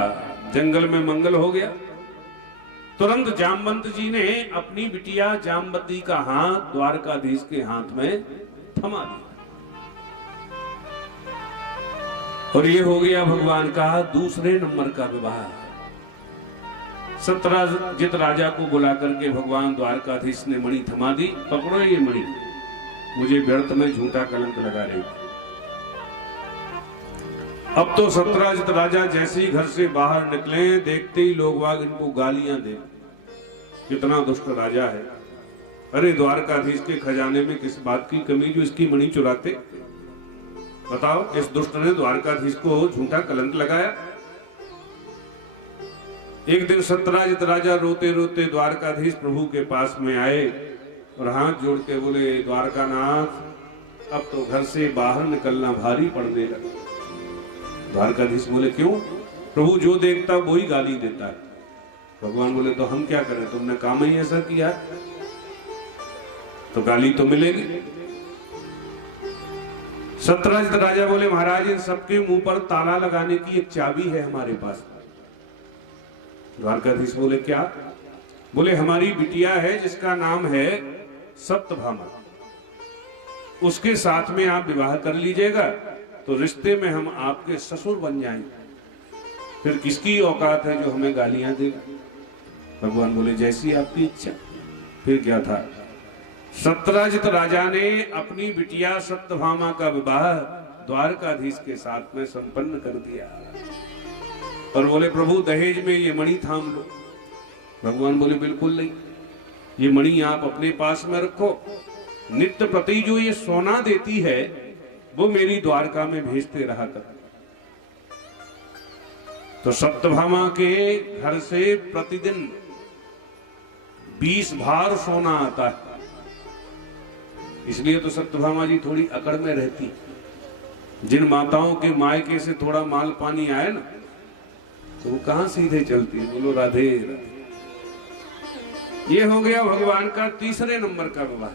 जंगल में मंगल हो गया। तुरंत जामवंत जी ने अपनी बिटिया जामवती का हाथ द्वारकाधीश के हाथ में थमा दिया, और ये हो गया भगवान का दूसरे नंबर का विवाह। सत्यजित राजा को बुला करके भगवान द्वारकाधीश ने मणि थमा दी। पकड़ो ये मणि, मुझे व्यर्थ में झूठा कलंक लगा रही। अब तो सत्यजित राजा जैसे ही घर से बाहर निकले, देखते ही लोग वाग इनको गालियां दे, कितना दुष्ट राजा है। अरे द्वारकाधीश के खजाने में किस बात की कमी जो इसकी मणि चुराते? बताओ, इस दुष्ट ने द्वारकाधीश को झूठा कलंक लगाया। एक दिन सत्यजित राजा रोते रोते द्वारकाधीश प्रभु के पास में आए और हाथ जोड़ के बोले, द्वारकानाथ अब तो घर से बाहर निकलना भारी पड़ने लगा। द्वारकाधीश बोले, क्यों? प्रभु जो देखता वो ही गाली देता है। भगवान बोले, तो हम क्या करें, तुमने काम ही ऐसा किया तो गाली तो मिलेगी। सत्यजित राजा बोले, महाराज इन सबके मुंह पर ताला लगाने की एक चाबी है हमारे पास। द्वारकाधीश बोले, क्या? बोले, हमारी बिटिया है जिसका नाम है सत्यभामा, उसके साथ में आप विवाह कर लीजिएगा तो रिश्ते में हम आपके ससुर बन जाएंगे। फिर किसकी औकात है जो हमें गालियां देगा? भगवान बोले, जैसी आपकी इच्छा। फिर क्या था, सत्यजित राजा ने अपनी बिटिया सत्यभामा का विवाह द्वारकाधीश के साथ में संपन्न कर दिया और बोले, प्रभु दहेज में ये मणि थाम लो। भगवान बोले, बिल्कुल नहीं, ये मणि आप अपने पास में रखो। नित्य प्रति जो ये सोना देती है वो मेरी द्वारका में भेजते रहा कर। तो सत्यभामा के घर से प्रतिदिन 20 भार सोना आता है। इसलिए तो सत्यभामा जी थोड़ी अकड़ में रहती। जिन माताओं के मायके से थोड़ा माल पानी आए ना तो वो कहां सीधे चलती है। बोलो राधे राधे। ये हो गया भगवान का तीसरे नंबर का विवाह।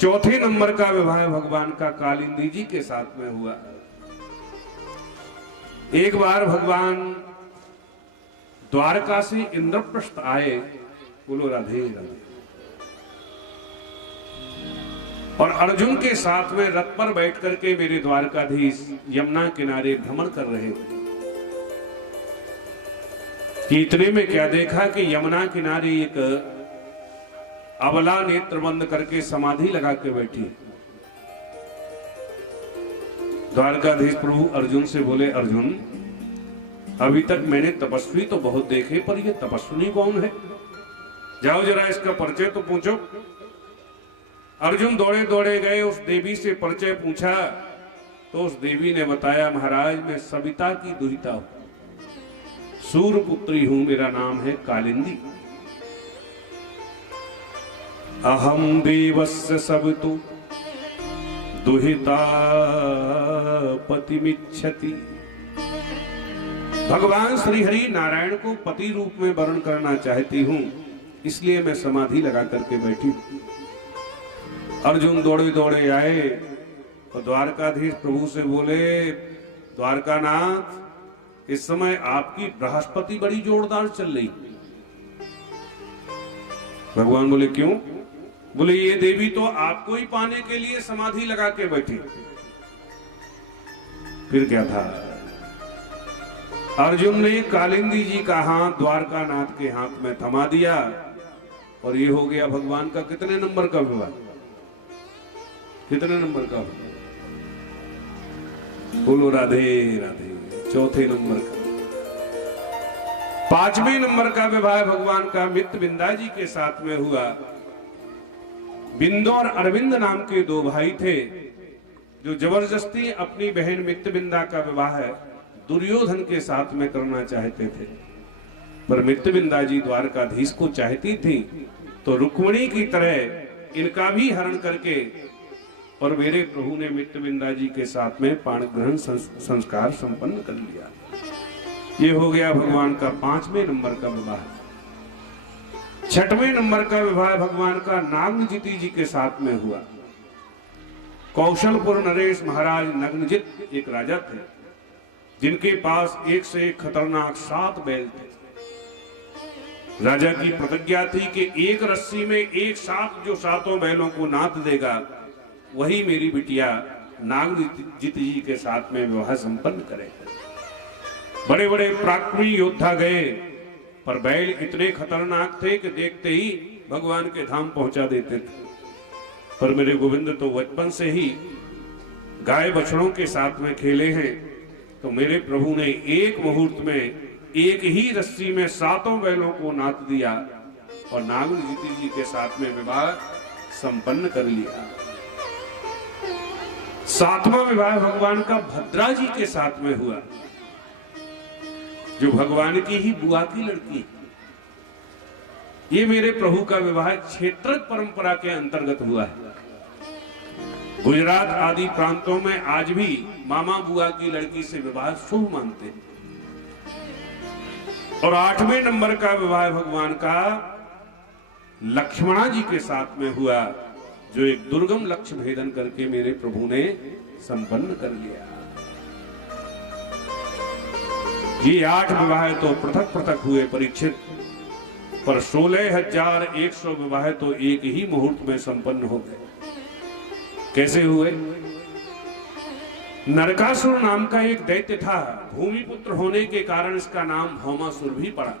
चौथे नंबर का विवाह भगवान का कालिंदी जी के साथ में हुआ। एक बार भगवान द्वारका से इंद्रप्रस्थ आए। बोलो राधे राधे। और अर्जुन के साथ में रथ पर बैठ करके मेरे द्वारकाधीश यमुना किनारे भ्रमण कर रहे थे कि इतने में क्या देखा कि यमुना किनारे एक अबला नेत्र बंद करके समाधि लगा के बैठी। द्वारकाधीश प्रभु अर्जुन से बोले, अर्जुन अभी तक मैंने तपस्वी तो बहुत देखे पर ये तपस्विनी कौन है? जाओ जरा इसका परिचय तो पूछो। अर्जुन दौड़े दौड़े गए, उस देवी से परिचय पूछा तो उस देवी ने बताया, महाराज मैं सविता की दुहिता हूं, सूर्यपुत्री हूं, मेरा नाम है कालिंदी। अहम देवस्य सवितु दुहिता पतिमिच्छति। भगवान श्री हरि नारायण को पति रूप में वर्ण करना चाहती हूं, इसलिए मैं समाधि लगा करके बैठी हूं। अर्जुन दौड़े दौड़े आए और द्वारकाधीश प्रभु से बोले, द्वारकानाथ इस समय आपकी बृहस्पति बड़ी जोरदार चल रही। भगवान बोले, क्यों? बोले, ये देवी तो आपको ही पाने के लिए समाधि लगा के बैठी। फिर क्या था, अर्जुन ने कालिंदी जी का हाथ द्वारकानाथ के हाथ में थमा दिया और ये हो गया भगवान का कितने नंबर का विवाह? कितने नंबर का? बोलो राधे राधे। चौथे नंबर का। पांचवें नंबर का विवाह भगवान का मित्र बिंदा जी के साथ में हुआ। बिंदु और अरविंद नाम के दो भाई थे जो जबरदस्ती अपनी बहन मित्र बिंदा का विवाह दुर्योधन के साथ में करना चाहते थे, पर मित्र बिंदा जी द्वारकाधीश को चाहती थी तो रुक्मिणी की तरह इनका भी हरण करके और मेरे प्रभु ने मित्र बिंदा जी के साथ में पाण ग्रहण संस्कार संपन्न कर लिया। ये हो गया भगवान का पांचवें नंबर का विवाह। छठवें नंबर का विवाह भगवान का नागनजिती जी के साथ में हुआ। कौशलपुर नरेश महाराज नग्नजित एक राजा थे जिनके पास एक से एक खतरनाक 7 बैल थे। राजा की प्रतिज्ञा थी कि एक रस्सी में एक सांप जो 7 बैलों को नाथ देगा वही मेरी बिटिया नागनजित जी के साथ में विवाह संपन्न करेगा। बड़े बड़े पराक्रमी योद्धा गए पर बैल इतने खतरनाक थे कि देखते ही भगवान के धाम पहुंचा देते थे। पर मेरे गोविंद तो बचपन से ही गाय बछड़ों के साथ में खेले हैं, तो मेरे प्रभु ने एक मुहूर्त में एक ही रस्सी में 7 बैलों को नाथ दिया और नागरजीती जी के साथ में विवाह संपन्न कर लिया। 7वां विवाह भगवान का भद्रा जी के साथ में हुआ, जो भगवान की ही बुआ की लड़की है। ये मेरे प्रभु का विवाह क्षेत्र परंपरा के अंतर्गत हुआ है। गुजरात आदि प्रांतों में आज भी मामा बुआ की लड़की से विवाह शुभ मानते हैं। और 8वें नंबर का विवाह भगवान का लक्ष्मणा जी के साथ में हुआ, जो एक दुर्गम लक्ष्य भेदन करके मेरे प्रभु ने संपन्न कर लिया। ये 8 विवाह तो पृथक पृथक हुए परीक्षित, पर 16,100 विवाह तो एक ही मुहूर्त में संपन्न हो गए। कैसे हुए? नरकासुर नाम का एक दैत्य था। भूमिपुत्र होने के कारण इसका नाम भौमासुर भी पड़ा।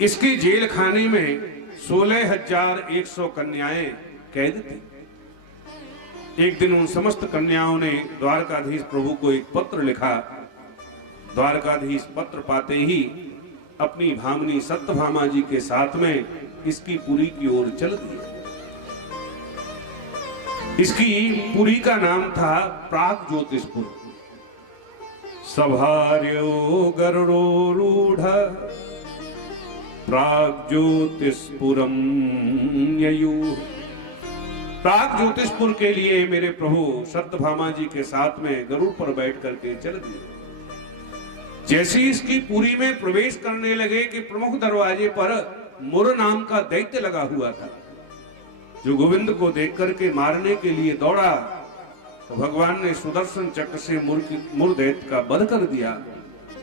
इसके जेल खाने में 16,100 कन्याएं कैद थी। एक दिन उन समस्त कन्याओं ने द्वारकाधीश प्रभु को एक पत्र लिखा। द्वारकाधीश पत्र पाते ही अपनी भामनी सत्यभामा जी के साथ में इसकी पुरी की ओर चल दिए। इसकी पुरी का नाम था प्राग ज्योतिषपुर। सभार्यो गरुड़ोरूढ़ प्राग ज्योतिषपुरम ययुः। प्राग ज्योतिषपुर के लिए मेरे प्रभु सत्यभामा जी के साथ में गरुड़ पर बैठ करके चल दिए। जैसे इसकी पुरी में प्रवेश करने लगे कि प्रमुख दरवाजे पर मुर नाम का दैत्य लगा हुआ था, जो गोविंद को देख करके मारने के लिए दौड़ा। तो भगवान ने सुदर्शन चक्र से मुर दैत्य का वध कर दिया,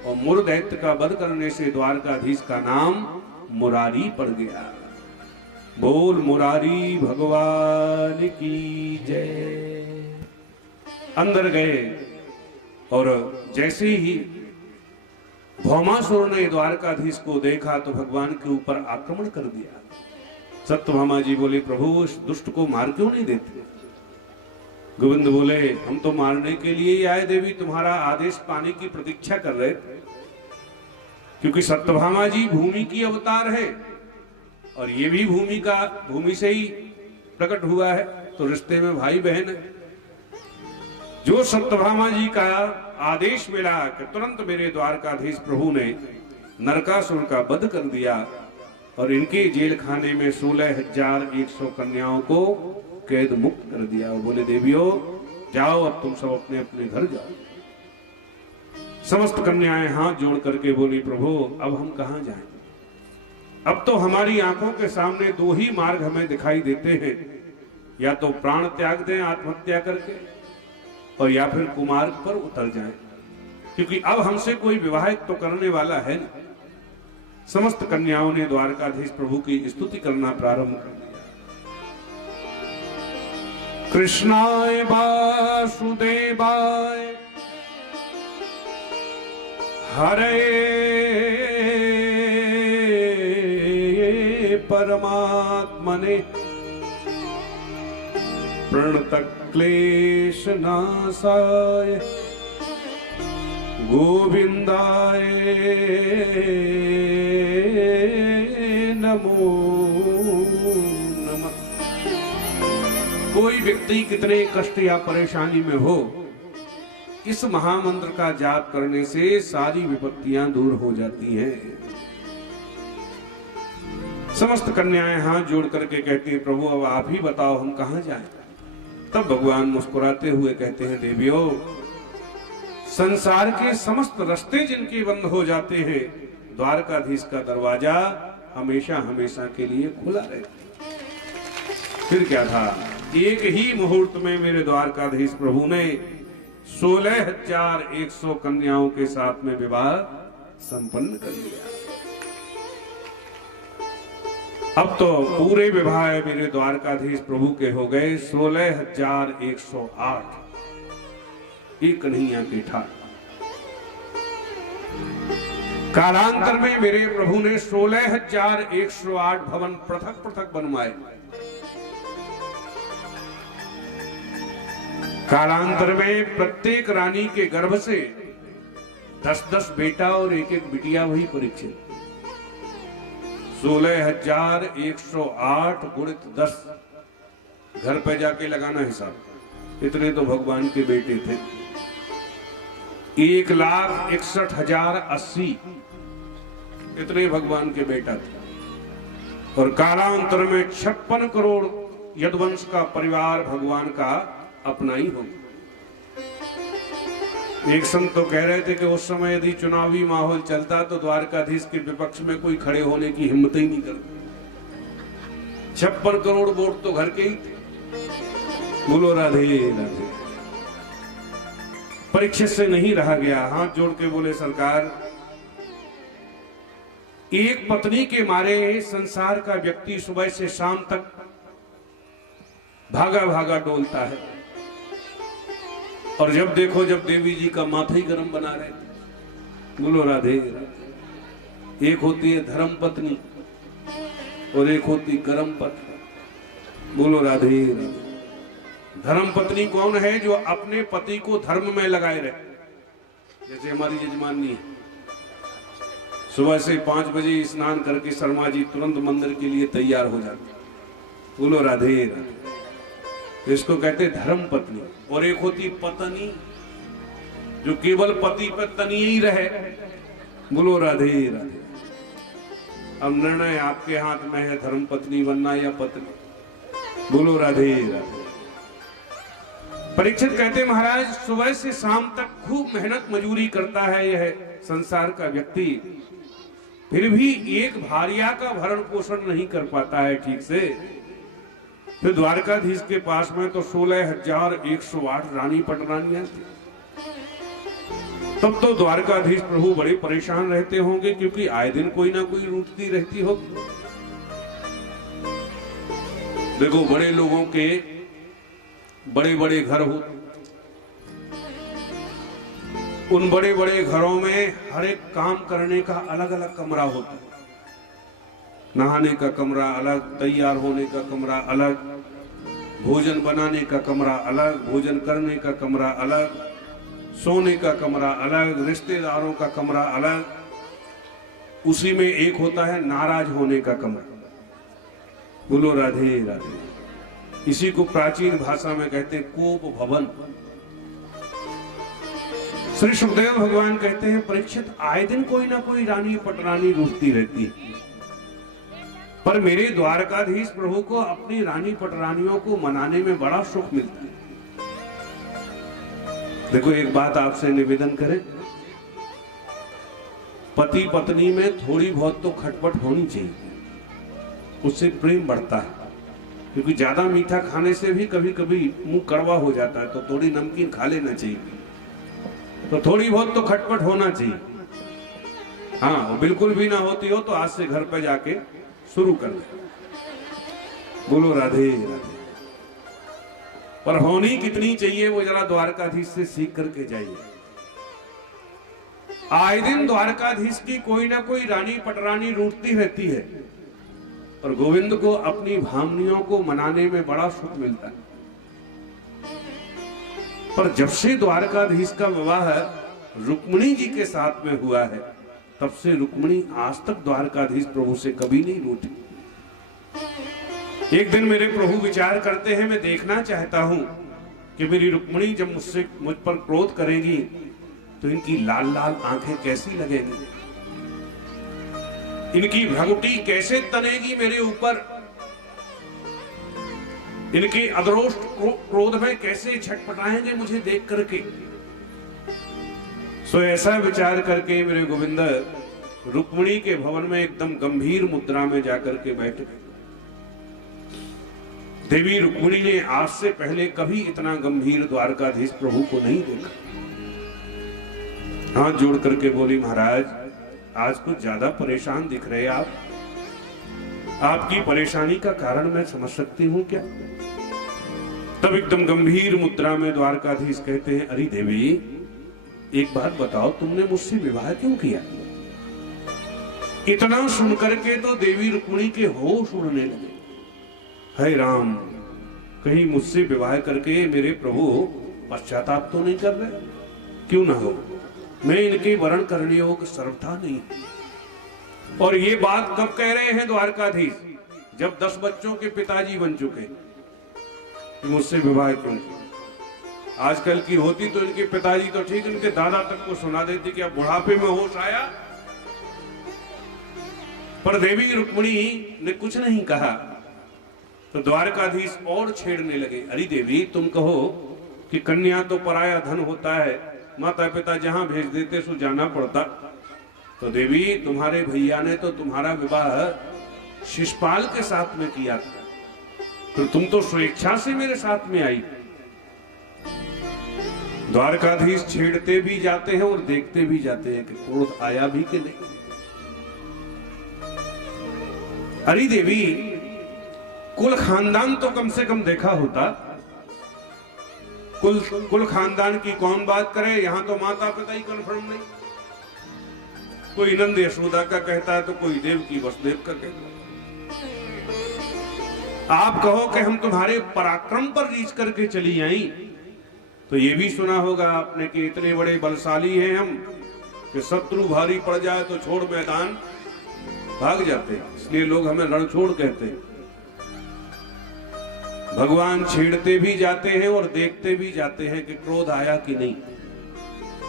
और मुर दैत्य का वध करने से द्वारकाधीश का नाम मुरारी पड़ गया। बोल मुरारी भगवान की जय। अंदर गए और जैसे ही भौमासुर ने द्वारकाधीश को देखा तो भगवान के ऊपर आक्रमण कर दिया। सत्यभामा जी बोले, प्रभु इस दुष्ट को मार क्यों नहीं देते? गोविंद बोले, हम तो मारने के लिए ही आए देवी, तुम्हारा आदेश पाने की प्रतीक्षा कर रहे थे। क्योंकि सत्यभामा जी भूमि की अवतार है और ये भी भूमि से ही प्रकट हुआ है, तो रिश्ते में भाई बहन है। जो सत्यभामा जी का आदेश मिला कि तुरंत मेरे द्वारकाधीश प्रभु ने नरकासुर का वध कर दिया और इनके जेल खाने में 16,100 कन्याओं को कैद मुक्त कर दिया। और बोले, देवियों जाओ, अब तुम सब अपने अपने घर जाओ। समस्त कन्याएं हाथ जोड़ करके बोली, प्रभु अब हम कहां जाएं? अब तो हमारी आंखों के सामने 2 ही मार्ग हमें दिखाई देते हैं, या तो प्राण त्याग दें आत्महत्या करके, और या फिर कुमार्ग पर उतर जाएं, क्योंकि अब हमसे कोई विवाहित तो करने वाला है नहीं। समस्त कन्याओं ने द्वारकाधीश प्रभु की स्तुति करना प्रारंभ कर दिया। कृष्णाय वासुदेवाय हरे परमात्मने प्रणतक्लेशनाशाय गोविंदाय नमो नमः। कोई व्यक्ति कितने कष्ट या परेशानी में हो, इस महामंत्र का जाप करने से सारी विपत्तियां दूर हो जाती हैं। समस्त कन्याएं हाथ जोड़ करके कहती हैं, प्रभु अब आप ही बताओ हम कहां जाएं? तब भगवान मुस्कुराते हुए कहते हैं, देवियों संसार के समस्त रास्ते जिनके बंद हो जाते हैं, द्वारकाधीश का दरवाजा हमेशा हमेशा के लिए खुला रहता। फिर क्या था, एक ही मुहूर्त में मेरे द्वारकाधीश प्रभु ने 16,100 कन्याओं के साथ में विवाह संपन्न कर लिया। अब तो पूरे विवाह मेरे द्वारकाधीश प्रभु के हो गए 16,108। एक कन्हैया के ठाट। कालांतर में मेरे प्रभु ने 16,108 भवन पृथक पृथक बनवाए। कालांतर में प्रत्येक रानी के गर्भ से 10-10 बेटा और एक बिटिया वही परीक्षित। 16,108 गुणित 10, घर पे जाके लगाना हिसाब, इतने तो भगवान के बेटे थे। 1,61,080 इतने भगवान के बेटा थे। और कालांतर में 56 करोड़ यदुवंश का परिवार भगवान का अपना ही हो। एक संत तो कह रहे थे कि उस समय यदि चुनावी माहौल चलता तो द्वारकाधीश के विपक्ष में कोई खड़े होने की हिम्मत ही नहीं करता। 56 करोड़ वोट तो घर के ही थे। बोलो राधे राधे। परीक्षित से नहीं रहा गया, हाथ जोड़ के बोले सरकार, एक पत्नी के मारे संसार का व्यक्ति सुबह से शाम तक भागा भागा डोलता है, और जब देखो जब देवी जी का माथा ही गर्म बना रहे थे। बोलो राधे राधे। एक होती है धर्म पत्नी और एक होती गरम पत्नी। बोलो राधे राधे। धर्म पत्नी कौन है? जो अपने पति को धर्म में लगाए रहे, जैसे हमारी यजमानी है, सुबह से 5 बजे स्नान करके शर्मा जी तुरंत मंदिर के लिए तैयार हो जाते। बोलो राधे राधे। इसको कहते धर्म पत्नी। और एक होती पत्नी जो केवल पति पर तनी ही रहे। बोलो राधे राधे। अब निर्णय आपके हाथ में है, धर्म पत्नी बनना या पत्नी। बोलो राधे राधे। परीक्षित कहते महाराज, सुबह से शाम तक खूब मेहनत मजूरी करता है यह संसार का व्यक्ति, फिर भी एक भार्या का भरण पोषण नहीं कर पाता है ठीक से। फिर द्वारकाधीश के पास में तो 16,108 रानी पटरानियां थी। तब तो द्वारकाधीश प्रभु बड़े परेशान रहते होंगे, क्योंकि आए दिन कोई ना कोई रूठती रहती होगी। देखो, बड़े लोगों के बड़े बड़े घर हो, उन बड़े बड़े घरों में हर एक काम करने का अलग अलग कमरा होता है। नहाने का कमरा अलग, तैयार होने का कमरा अलग, भोजन बनाने का कमरा अलग, भोजन करने का कमरा अलग, सोने का कमरा अलग, रिश्तेदारों का कमरा अलग। उसी में एक होता है नाराज होने का कमरा। बोलो राधे राधे। इसी को प्राचीन भाषा में कहते हैं कोप भवन। श्री सुखदेव भगवान कहते हैं, परीक्षित, आए दिन कोई ना कोई रानी पटरानी रूठती रहती है, पर मेरे द्वारकाधीश प्रभु को अपनी रानी पटरानियों को मनाने में बड़ा सुख मिलता है। देखो, एक बात आपसे निवेदन करें, पति पत्नी में थोड़ी बहुत तो खटपट होनी चाहिए, उससे प्रेम बढ़ता है। क्योंकि ज्यादा मीठा खाने से भी कभी कभी मुंह कड़वा हो जाता है, तो थोड़ी नमकीन खा लेना चाहिए। तो थोड़ी बहुत तो खटपट होना चाहिए। हाँ, बिल्कुल भी ना होती हो तो आज से घर पे जाके शुरू कर दे। बोलो राधे राधे। पर होनी कितनी चाहिए वो जरा द्वारकाधीश से सीख करके जाइए। आए दिन द्वारकाधीश की कोई ना कोई रानी पटरानी रूठती रहती है, और गोविंद को अपनी भामनियों को मनाने में बड़ा सुख मिलता है। पर जब से द्वारकाधीश का विवाह रुक्मिणी जी के साथ में हुआ है, तब से रुक्मिणी आज तक द्वारकाधीश प्रभु से कभी नहीं रूठी। एक दिन मेरे प्रभु विचार करते हैं, मैं देखना चाहता हूं कि मेरी रुक्मिणी जब मुझ पर क्रोध करेगी तो इनकी लाल लाल आंखें कैसी लगेंगी, इनकी भ्रगुटी कैसे तनेगी मेरे ऊपर, इनके अदरोष्ट क्रोध में कैसे छटपटाएंगे मुझे देख करके। सो ऐसा विचार करके मेरे गोविंद रुक्मिणी के भवन में एकदम गंभीर मुद्रा में जाकर के बैठ गए। देवी रुक्मिणी ने आज से पहले कभी इतना गंभीर द्वारकाधीश प्रभु को नहीं देखा। हाथ जोड़ करके बोली, महाराज आज कुछ ज्यादा परेशान दिख रहे आप, आपकी परेशानी का कारण मैं समझ सकती हूँ क्या? तब एकदम गंभीर मुद्रा में द्वारकाधीश कहते हैं, अरे देवी, एक बात बताओ, तुमने मुझसे विवाह क्यों किया? इतना सुनकर के तो देवी रुक्मिणी के होश उड़ने लगे। हे राम, कहीं मुझसे विवाह करके मेरे प्रभु पश्चाताप तो नहीं कर रहे? क्यों ना हो, मैं इनके वरण करने योग्य सर्वथा नहीं। और ये बात कब कह रहे हैं द्वारकाधीश? जब 10 बच्चों के पिताजी बन चुके, मुझसे विवाह क्यों किया? आजकल की होती तो इनके पिताजी तो ठीक, इनके दादा तक को सुना देती कि अब बुढ़ापे में होश आया। पर देवी रुक्मिणी ने कुछ नहीं कहा। तो द्वारकाधीश और छेड़ने लगे, अरे देवी, तुम कहो कि कन्या तो पराया धन होता है, माता पिता जहां भेज देते सो जाना पड़ता। तो देवी, तुम्हारे भैया ने तो तुम्हारा विवाह शिशुपाल के साथ में किया था, तो तुम तो स्वेच्छा से मेरे साथ में आई। द्वारकाधीश छेड़ते भी जाते हैं और देखते भी जाते हैं कि क्रोध आया भी कि नहीं। अरे देवी, कुल खानदान तो कम से कम देखा होता। कुल खानदान की कौन बात करे? यहां तो माता पिता ही कन्फर्म नहीं। कोई नंद यशोदा का कहता है तो कोई देवकी वसुदेव का कहता है। आप कहो कि हम तुम्हारे पराक्रम पर रीछ करके चली आई, तो ये भी सुना होगा आपने कि इतने बड़े बलशाली हैं हम कि शत्रु भारी पड़ जाए तो छोड़ मैदान भाग जाते हैं, इसलिए लोग हमें रणछोड़ कहते हैं। भगवान छेड़ते भी जाते हैं और देखते भी जाते हैं कि क्रोध आया कि नहीं।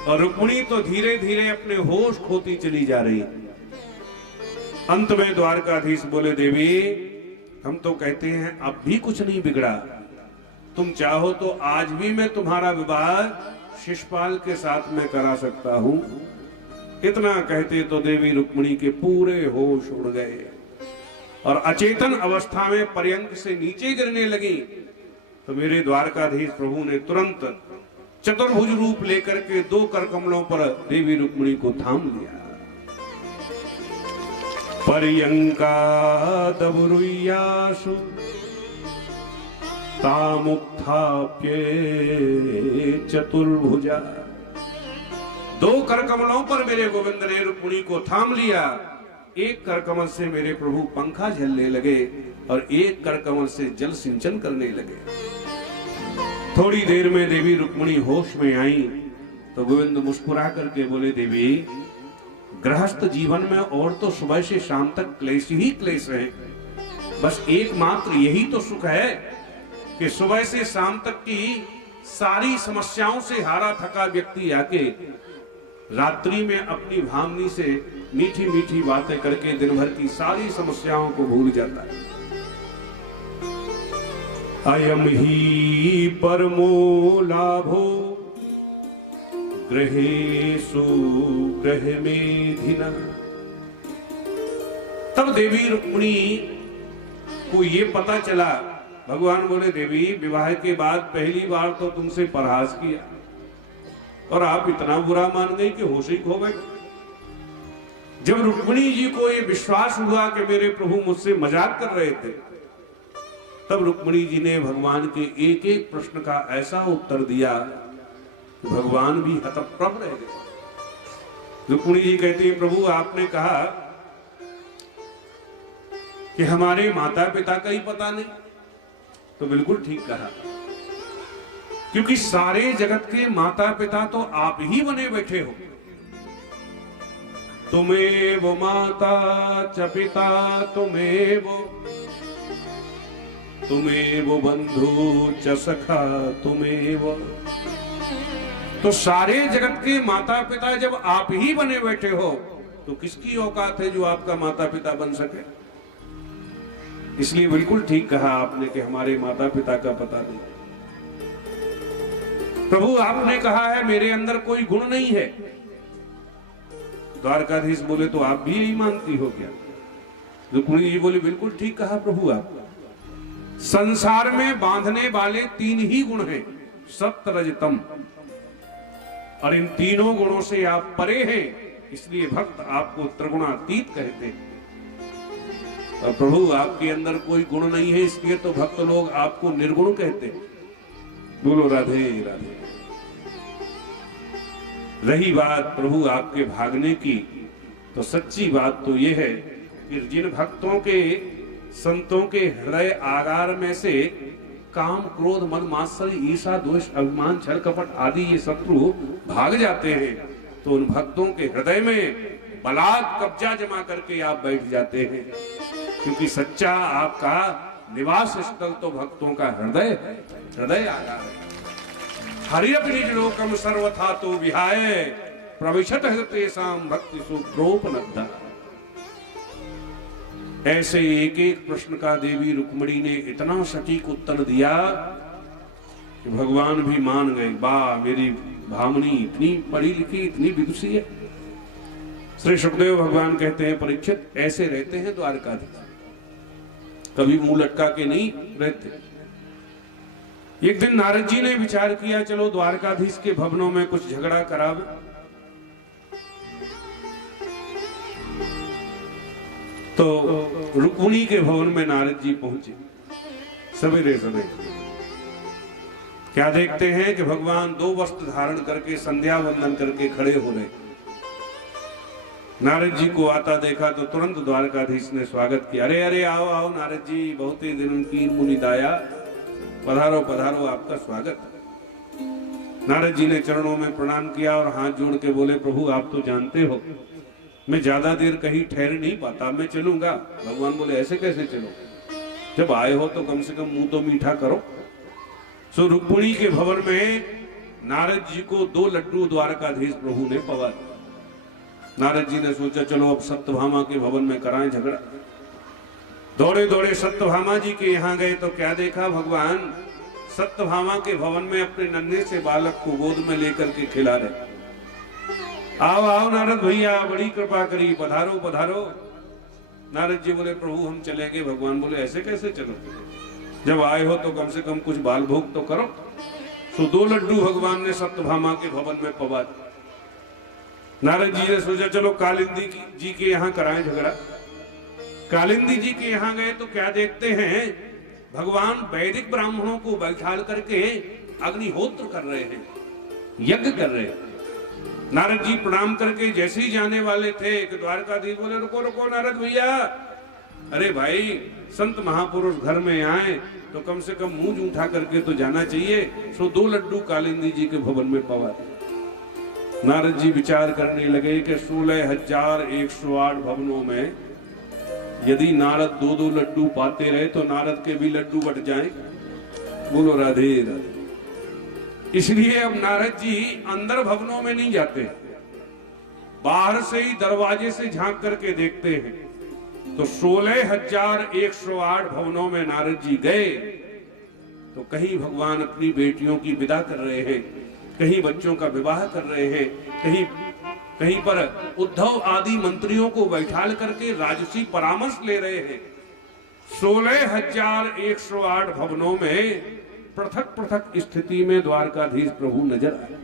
और रुक्मिणी तो धीरे धीरे अपने होश खोती चली जा रही। अंत में द्वारकाधीश बोले, देवी, हम तो कहते हैं अब भी कुछ नहीं बिगड़ा, तुम चाहो तो आज भी मैं तुम्हारा विवाह शिशुपाल के साथ में करा सकता हूं। इतना कहते तो देवी रुक्मिणी के पूरे होश उड़ गए और अचेतन अवस्था में पर्यंक से नीचे गिरने लगी। तो मेरे द्वारकाधीश प्रभु ने तुरंत चतुर्भुज रूप लेकर के 2 करकमलों पर देवी रुक्मिणी को थाम लिया। पर्यंका दबुरुयासु तामुत्थाप्ये चतुर्भुजा। 2 करकमलों पर मेरे गोविंद ने रुक्मिणी को थाम लिया। एक करकमल से मेरे प्रभु पंखा झलने लगे और एक करकमल से जल सिंचन करने लगे। थोड़ी देर में देवी रुक्मिणी होश में आई तो गोविंद मुस्कुरा करके बोले, देवी, गृहस्थ जीवन में और तो सुबह से शाम तक क्लेश ही क्लेश है, बस एकमात्र यही तो सुख है कि सुबह से शाम तक की सारी समस्याओं से हारा थका व्यक्ति आके रात्रि में अपनी भामनी से मीठी मीठी बातें करके दिन भर की सारी समस्याओं को भूल जाता है। अयम ही परमो लाभो गृहेषु गृह मेधिना। तब देवी रुक्मिणी को ये पता चला। भगवान बोले, देवी, विवाह के बाद पहली बार तो तुमसे परहास किया और आप इतना बुरा मान गई कि होश ही खो गए। जब रुक्मिणी जी को ये विश्वास हुआ कि मेरे प्रभु मुझसे मजाक कर रहे थे, तब रुक्मिणी जी ने भगवान के एक एक प्रश्न का ऐसा उत्तर दिया कि भगवान भी हतप्रभ रह गए। रुक्मिणी जी कहती है, प्रभु, आपने कहा कि हमारे माता पिता का ही पता नहीं, तो बिल्कुल ठीक कहा, क्योंकि सारे जगत के माता पिता तो आप ही बने बैठे हो। तुमेव माता च पिता तुमेव बंधु च सखा तुमेव। तो सारे जगत के माता पिता जब आप ही बने बैठे हो तो किसकी औकात है जो आपका माता पिता बन सके। इसलिए बिल्कुल ठीक कहा आपने कि हमारे माता पिता का पता नहीं। प्रभु, आपने कहा है मेरे अंदर कोई गुण नहीं है। द्वारकाधीश बोले, तो आप भी यही मानती हो क्या? रुक्मिणी जी बोली, बिल्कुल ठीक कहा प्रभु आप। संसार में बांधने वाले 3 ही गुण हैं, सत्य रज तम, और इन तीनों गुणों से आप परे हैं, इसलिए भक्त आपको त्रिगुणातीत कहते हैं। और प्रभु, आपके अंदर कोई गुण नहीं है, इसलिए तो भक्त लोग आपको निर्गुण कहते हैं। बोलो राधे राधे। रही बात प्रभु आपके भागने की, तो सच्ची बात तो यह है कि जिन भक्तों के संतों के हृदय आगार में से काम, क्रोध, मद, मात्सर्य, ईर्ष्या, द्वेष, अभिमान, छल, कपट आदि ये शत्रु भाग जाते हैं, तो उन भक्तों के हृदय में बलात् कब्जा जमा करके आप बैठ जाते हैं। क्योंकि सच्चा आपका निवास स्थल तो भक्तों का हृदय है, हृदय आगार है। हरियपि निज लोकम सर्वथा तो विहाय प्रविशत तेषां भक्ति सुप्रोपनद्धा। ऐसे एक एक प्रश्न का देवी रुक्मिणी ने इतना सटीक उत्तर दिया कि भगवान भी मान गए, वाह मेरी भामनी इतनी पढ़ी लिखी, इतनी विदुषी है। श्री सुखदेव भगवान कहते हैं, परीक्षित ऐसे रहते हैं द्वारकाधीश, कभी मुंह लटका के नहीं रहते। एक दिन नारद जी ने विचार किया, चलो द्वारकाधीश के भवनों में कुछ झगड़ा करावे। तो रुक्मिणी के भवन में नारद जी पहुंचे सवेरे सवेरे। क्या देखते हैं कि भगवान 2 वस्त्र धारण करके संध्या वंदन करके खड़े हो रहे। नारद जी को आता देखा तो तुरंत द्वारकाधीश ने स्वागत किया। अरे अरे आओ आओ नारद जी, बहुत ही दिन की मुनि दाया, पधारो पधारो, आपका स्वागत। नारद जी ने चरणों में प्रणाम किया और हाथ जोड़ के बोले, प्रभु आप तो जानते हो मैं ज्यादा देर कहीं ठहर नहीं पाता, मैं चलूंगा। भगवान बोले, ऐसे कैसे चलो, जब आए हो तो कम से कम मुंह तो मीठा करो। सो रुक्मिणी के भवन में नारद जी को 2 लड्डू द्वारकाधीश प्रभु ने पवा। नारद जी ने सोचा चलो अब सत्यभामा के भवन में कराएं झगड़ा। दौड़े दौड़े सत्यभामा जी के यहाँ गए तो क्या देखा, भगवान सत्यभामा के भवन में अपने नन्हे से बालक को गोद में लेकर के खिला रहे। आओ आओ नारद भैया, बड़ी कृपा करी, पधारो पधारो। नारद जी बोले, प्रभु हम चलेंगे। भगवान बोले, ऐसे कैसे चलो, जब आए हो तो कम से कम कुछ बाल भोग तो करो। तो 2 लड्डू भगवान ने सत्यभामा के भवन में पवा दिए। नारद जी ने सोचा चलो कालिंदी जी के यहाँ कराएं झगड़ा। कालिंदी जी के यहाँ गए तो क्या देखते हैं, भगवान वैदिक ब्राह्मणों को बैठाल करके अग्निहोत्र कर रहे हैं, यज्ञ कर रहे हैं। नारद जी प्रणाम करके जैसे ही जाने वाले थे कि द्वारकाधीश बोले, रुको रुको नारद भैया, अरे भाई संत महापुरुष घर में आए तो कम से कम मुंह जूठा करके तो जाना चाहिए। सो 2 लड्डू कालिंदी जी के भवन में पवा दिए। नारद जी विचार करने लगे कि 16,108 भवनों में यदि नारद 2-2 लड्डू पाते रहे तो नारद के भी लड्डू बट जाए। बोलो राधे राधे। इसलिए अब नारद जी अंदर भवनों में नहीं जाते, बाहर से ही दरवाजे से झांक करके देखते हैं। तो 16,108 भवनों में नारद जी गए तो कहीं भगवान अपनी बेटियों की विदा कर रहे हैं, कहीं बच्चों का विवाह कर रहे हैं, कहीं पर उद्धव आदि मंत्रियों को बैठाल करके राजसी परामर्श ले रहे हैं। 16,108 भवनों में पृथक पृथक स्थिति में द्वारकाधीश प्रभु नजर आए।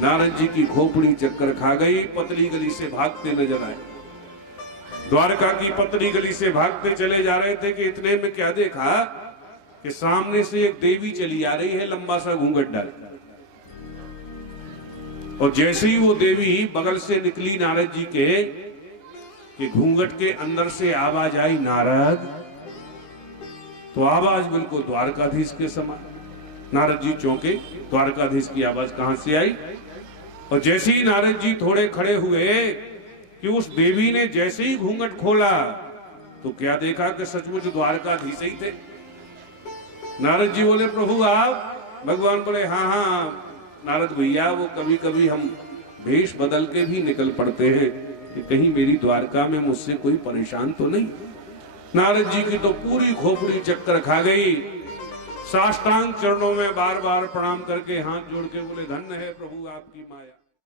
नारद जी की खोपड़ी चक्कर खा गई, पतली गली से भागते नजर आए। द्वारका की पतली गली से भागते चले जा रहे थे कि इतने में क्या देखा कि सामने से एक देवी चली आ रही है, लंबा सा घूंघट डाल। और जैसे ही वो देवी बगल से निकली नारद जी के, कि घूंघट के अंदर से आवाज आई, नारद। तो आवाज बिल्कुल द्वारकाधीश के समान। नारद जी चौंके, द्वारकाधीश की आवाज कहां से आई। और जैसे ही नारद जी थोड़े खड़े हुए कि उस देवी ने जैसे ही घूंघट खोला तो क्या देखा कि सचमुच द्वारकाधीश ही थे। नारद जी बोले, प्रभु आप। भगवान बोले, हाँ हाँ नारद भैया, वो कभी कभी हम भेष बदल के भी निकल पड़ते हैं कि कहीं मेरी द्वारका में मुझसे कोई परेशान तो नहीं। नारद जी की तो पूरी खोपड़ी चक्कर खा गई। साष्टांग चरणों में बार बार प्रणाम करके हाथ जोड़ के बोले, धन्य है प्रभु आपकी माया।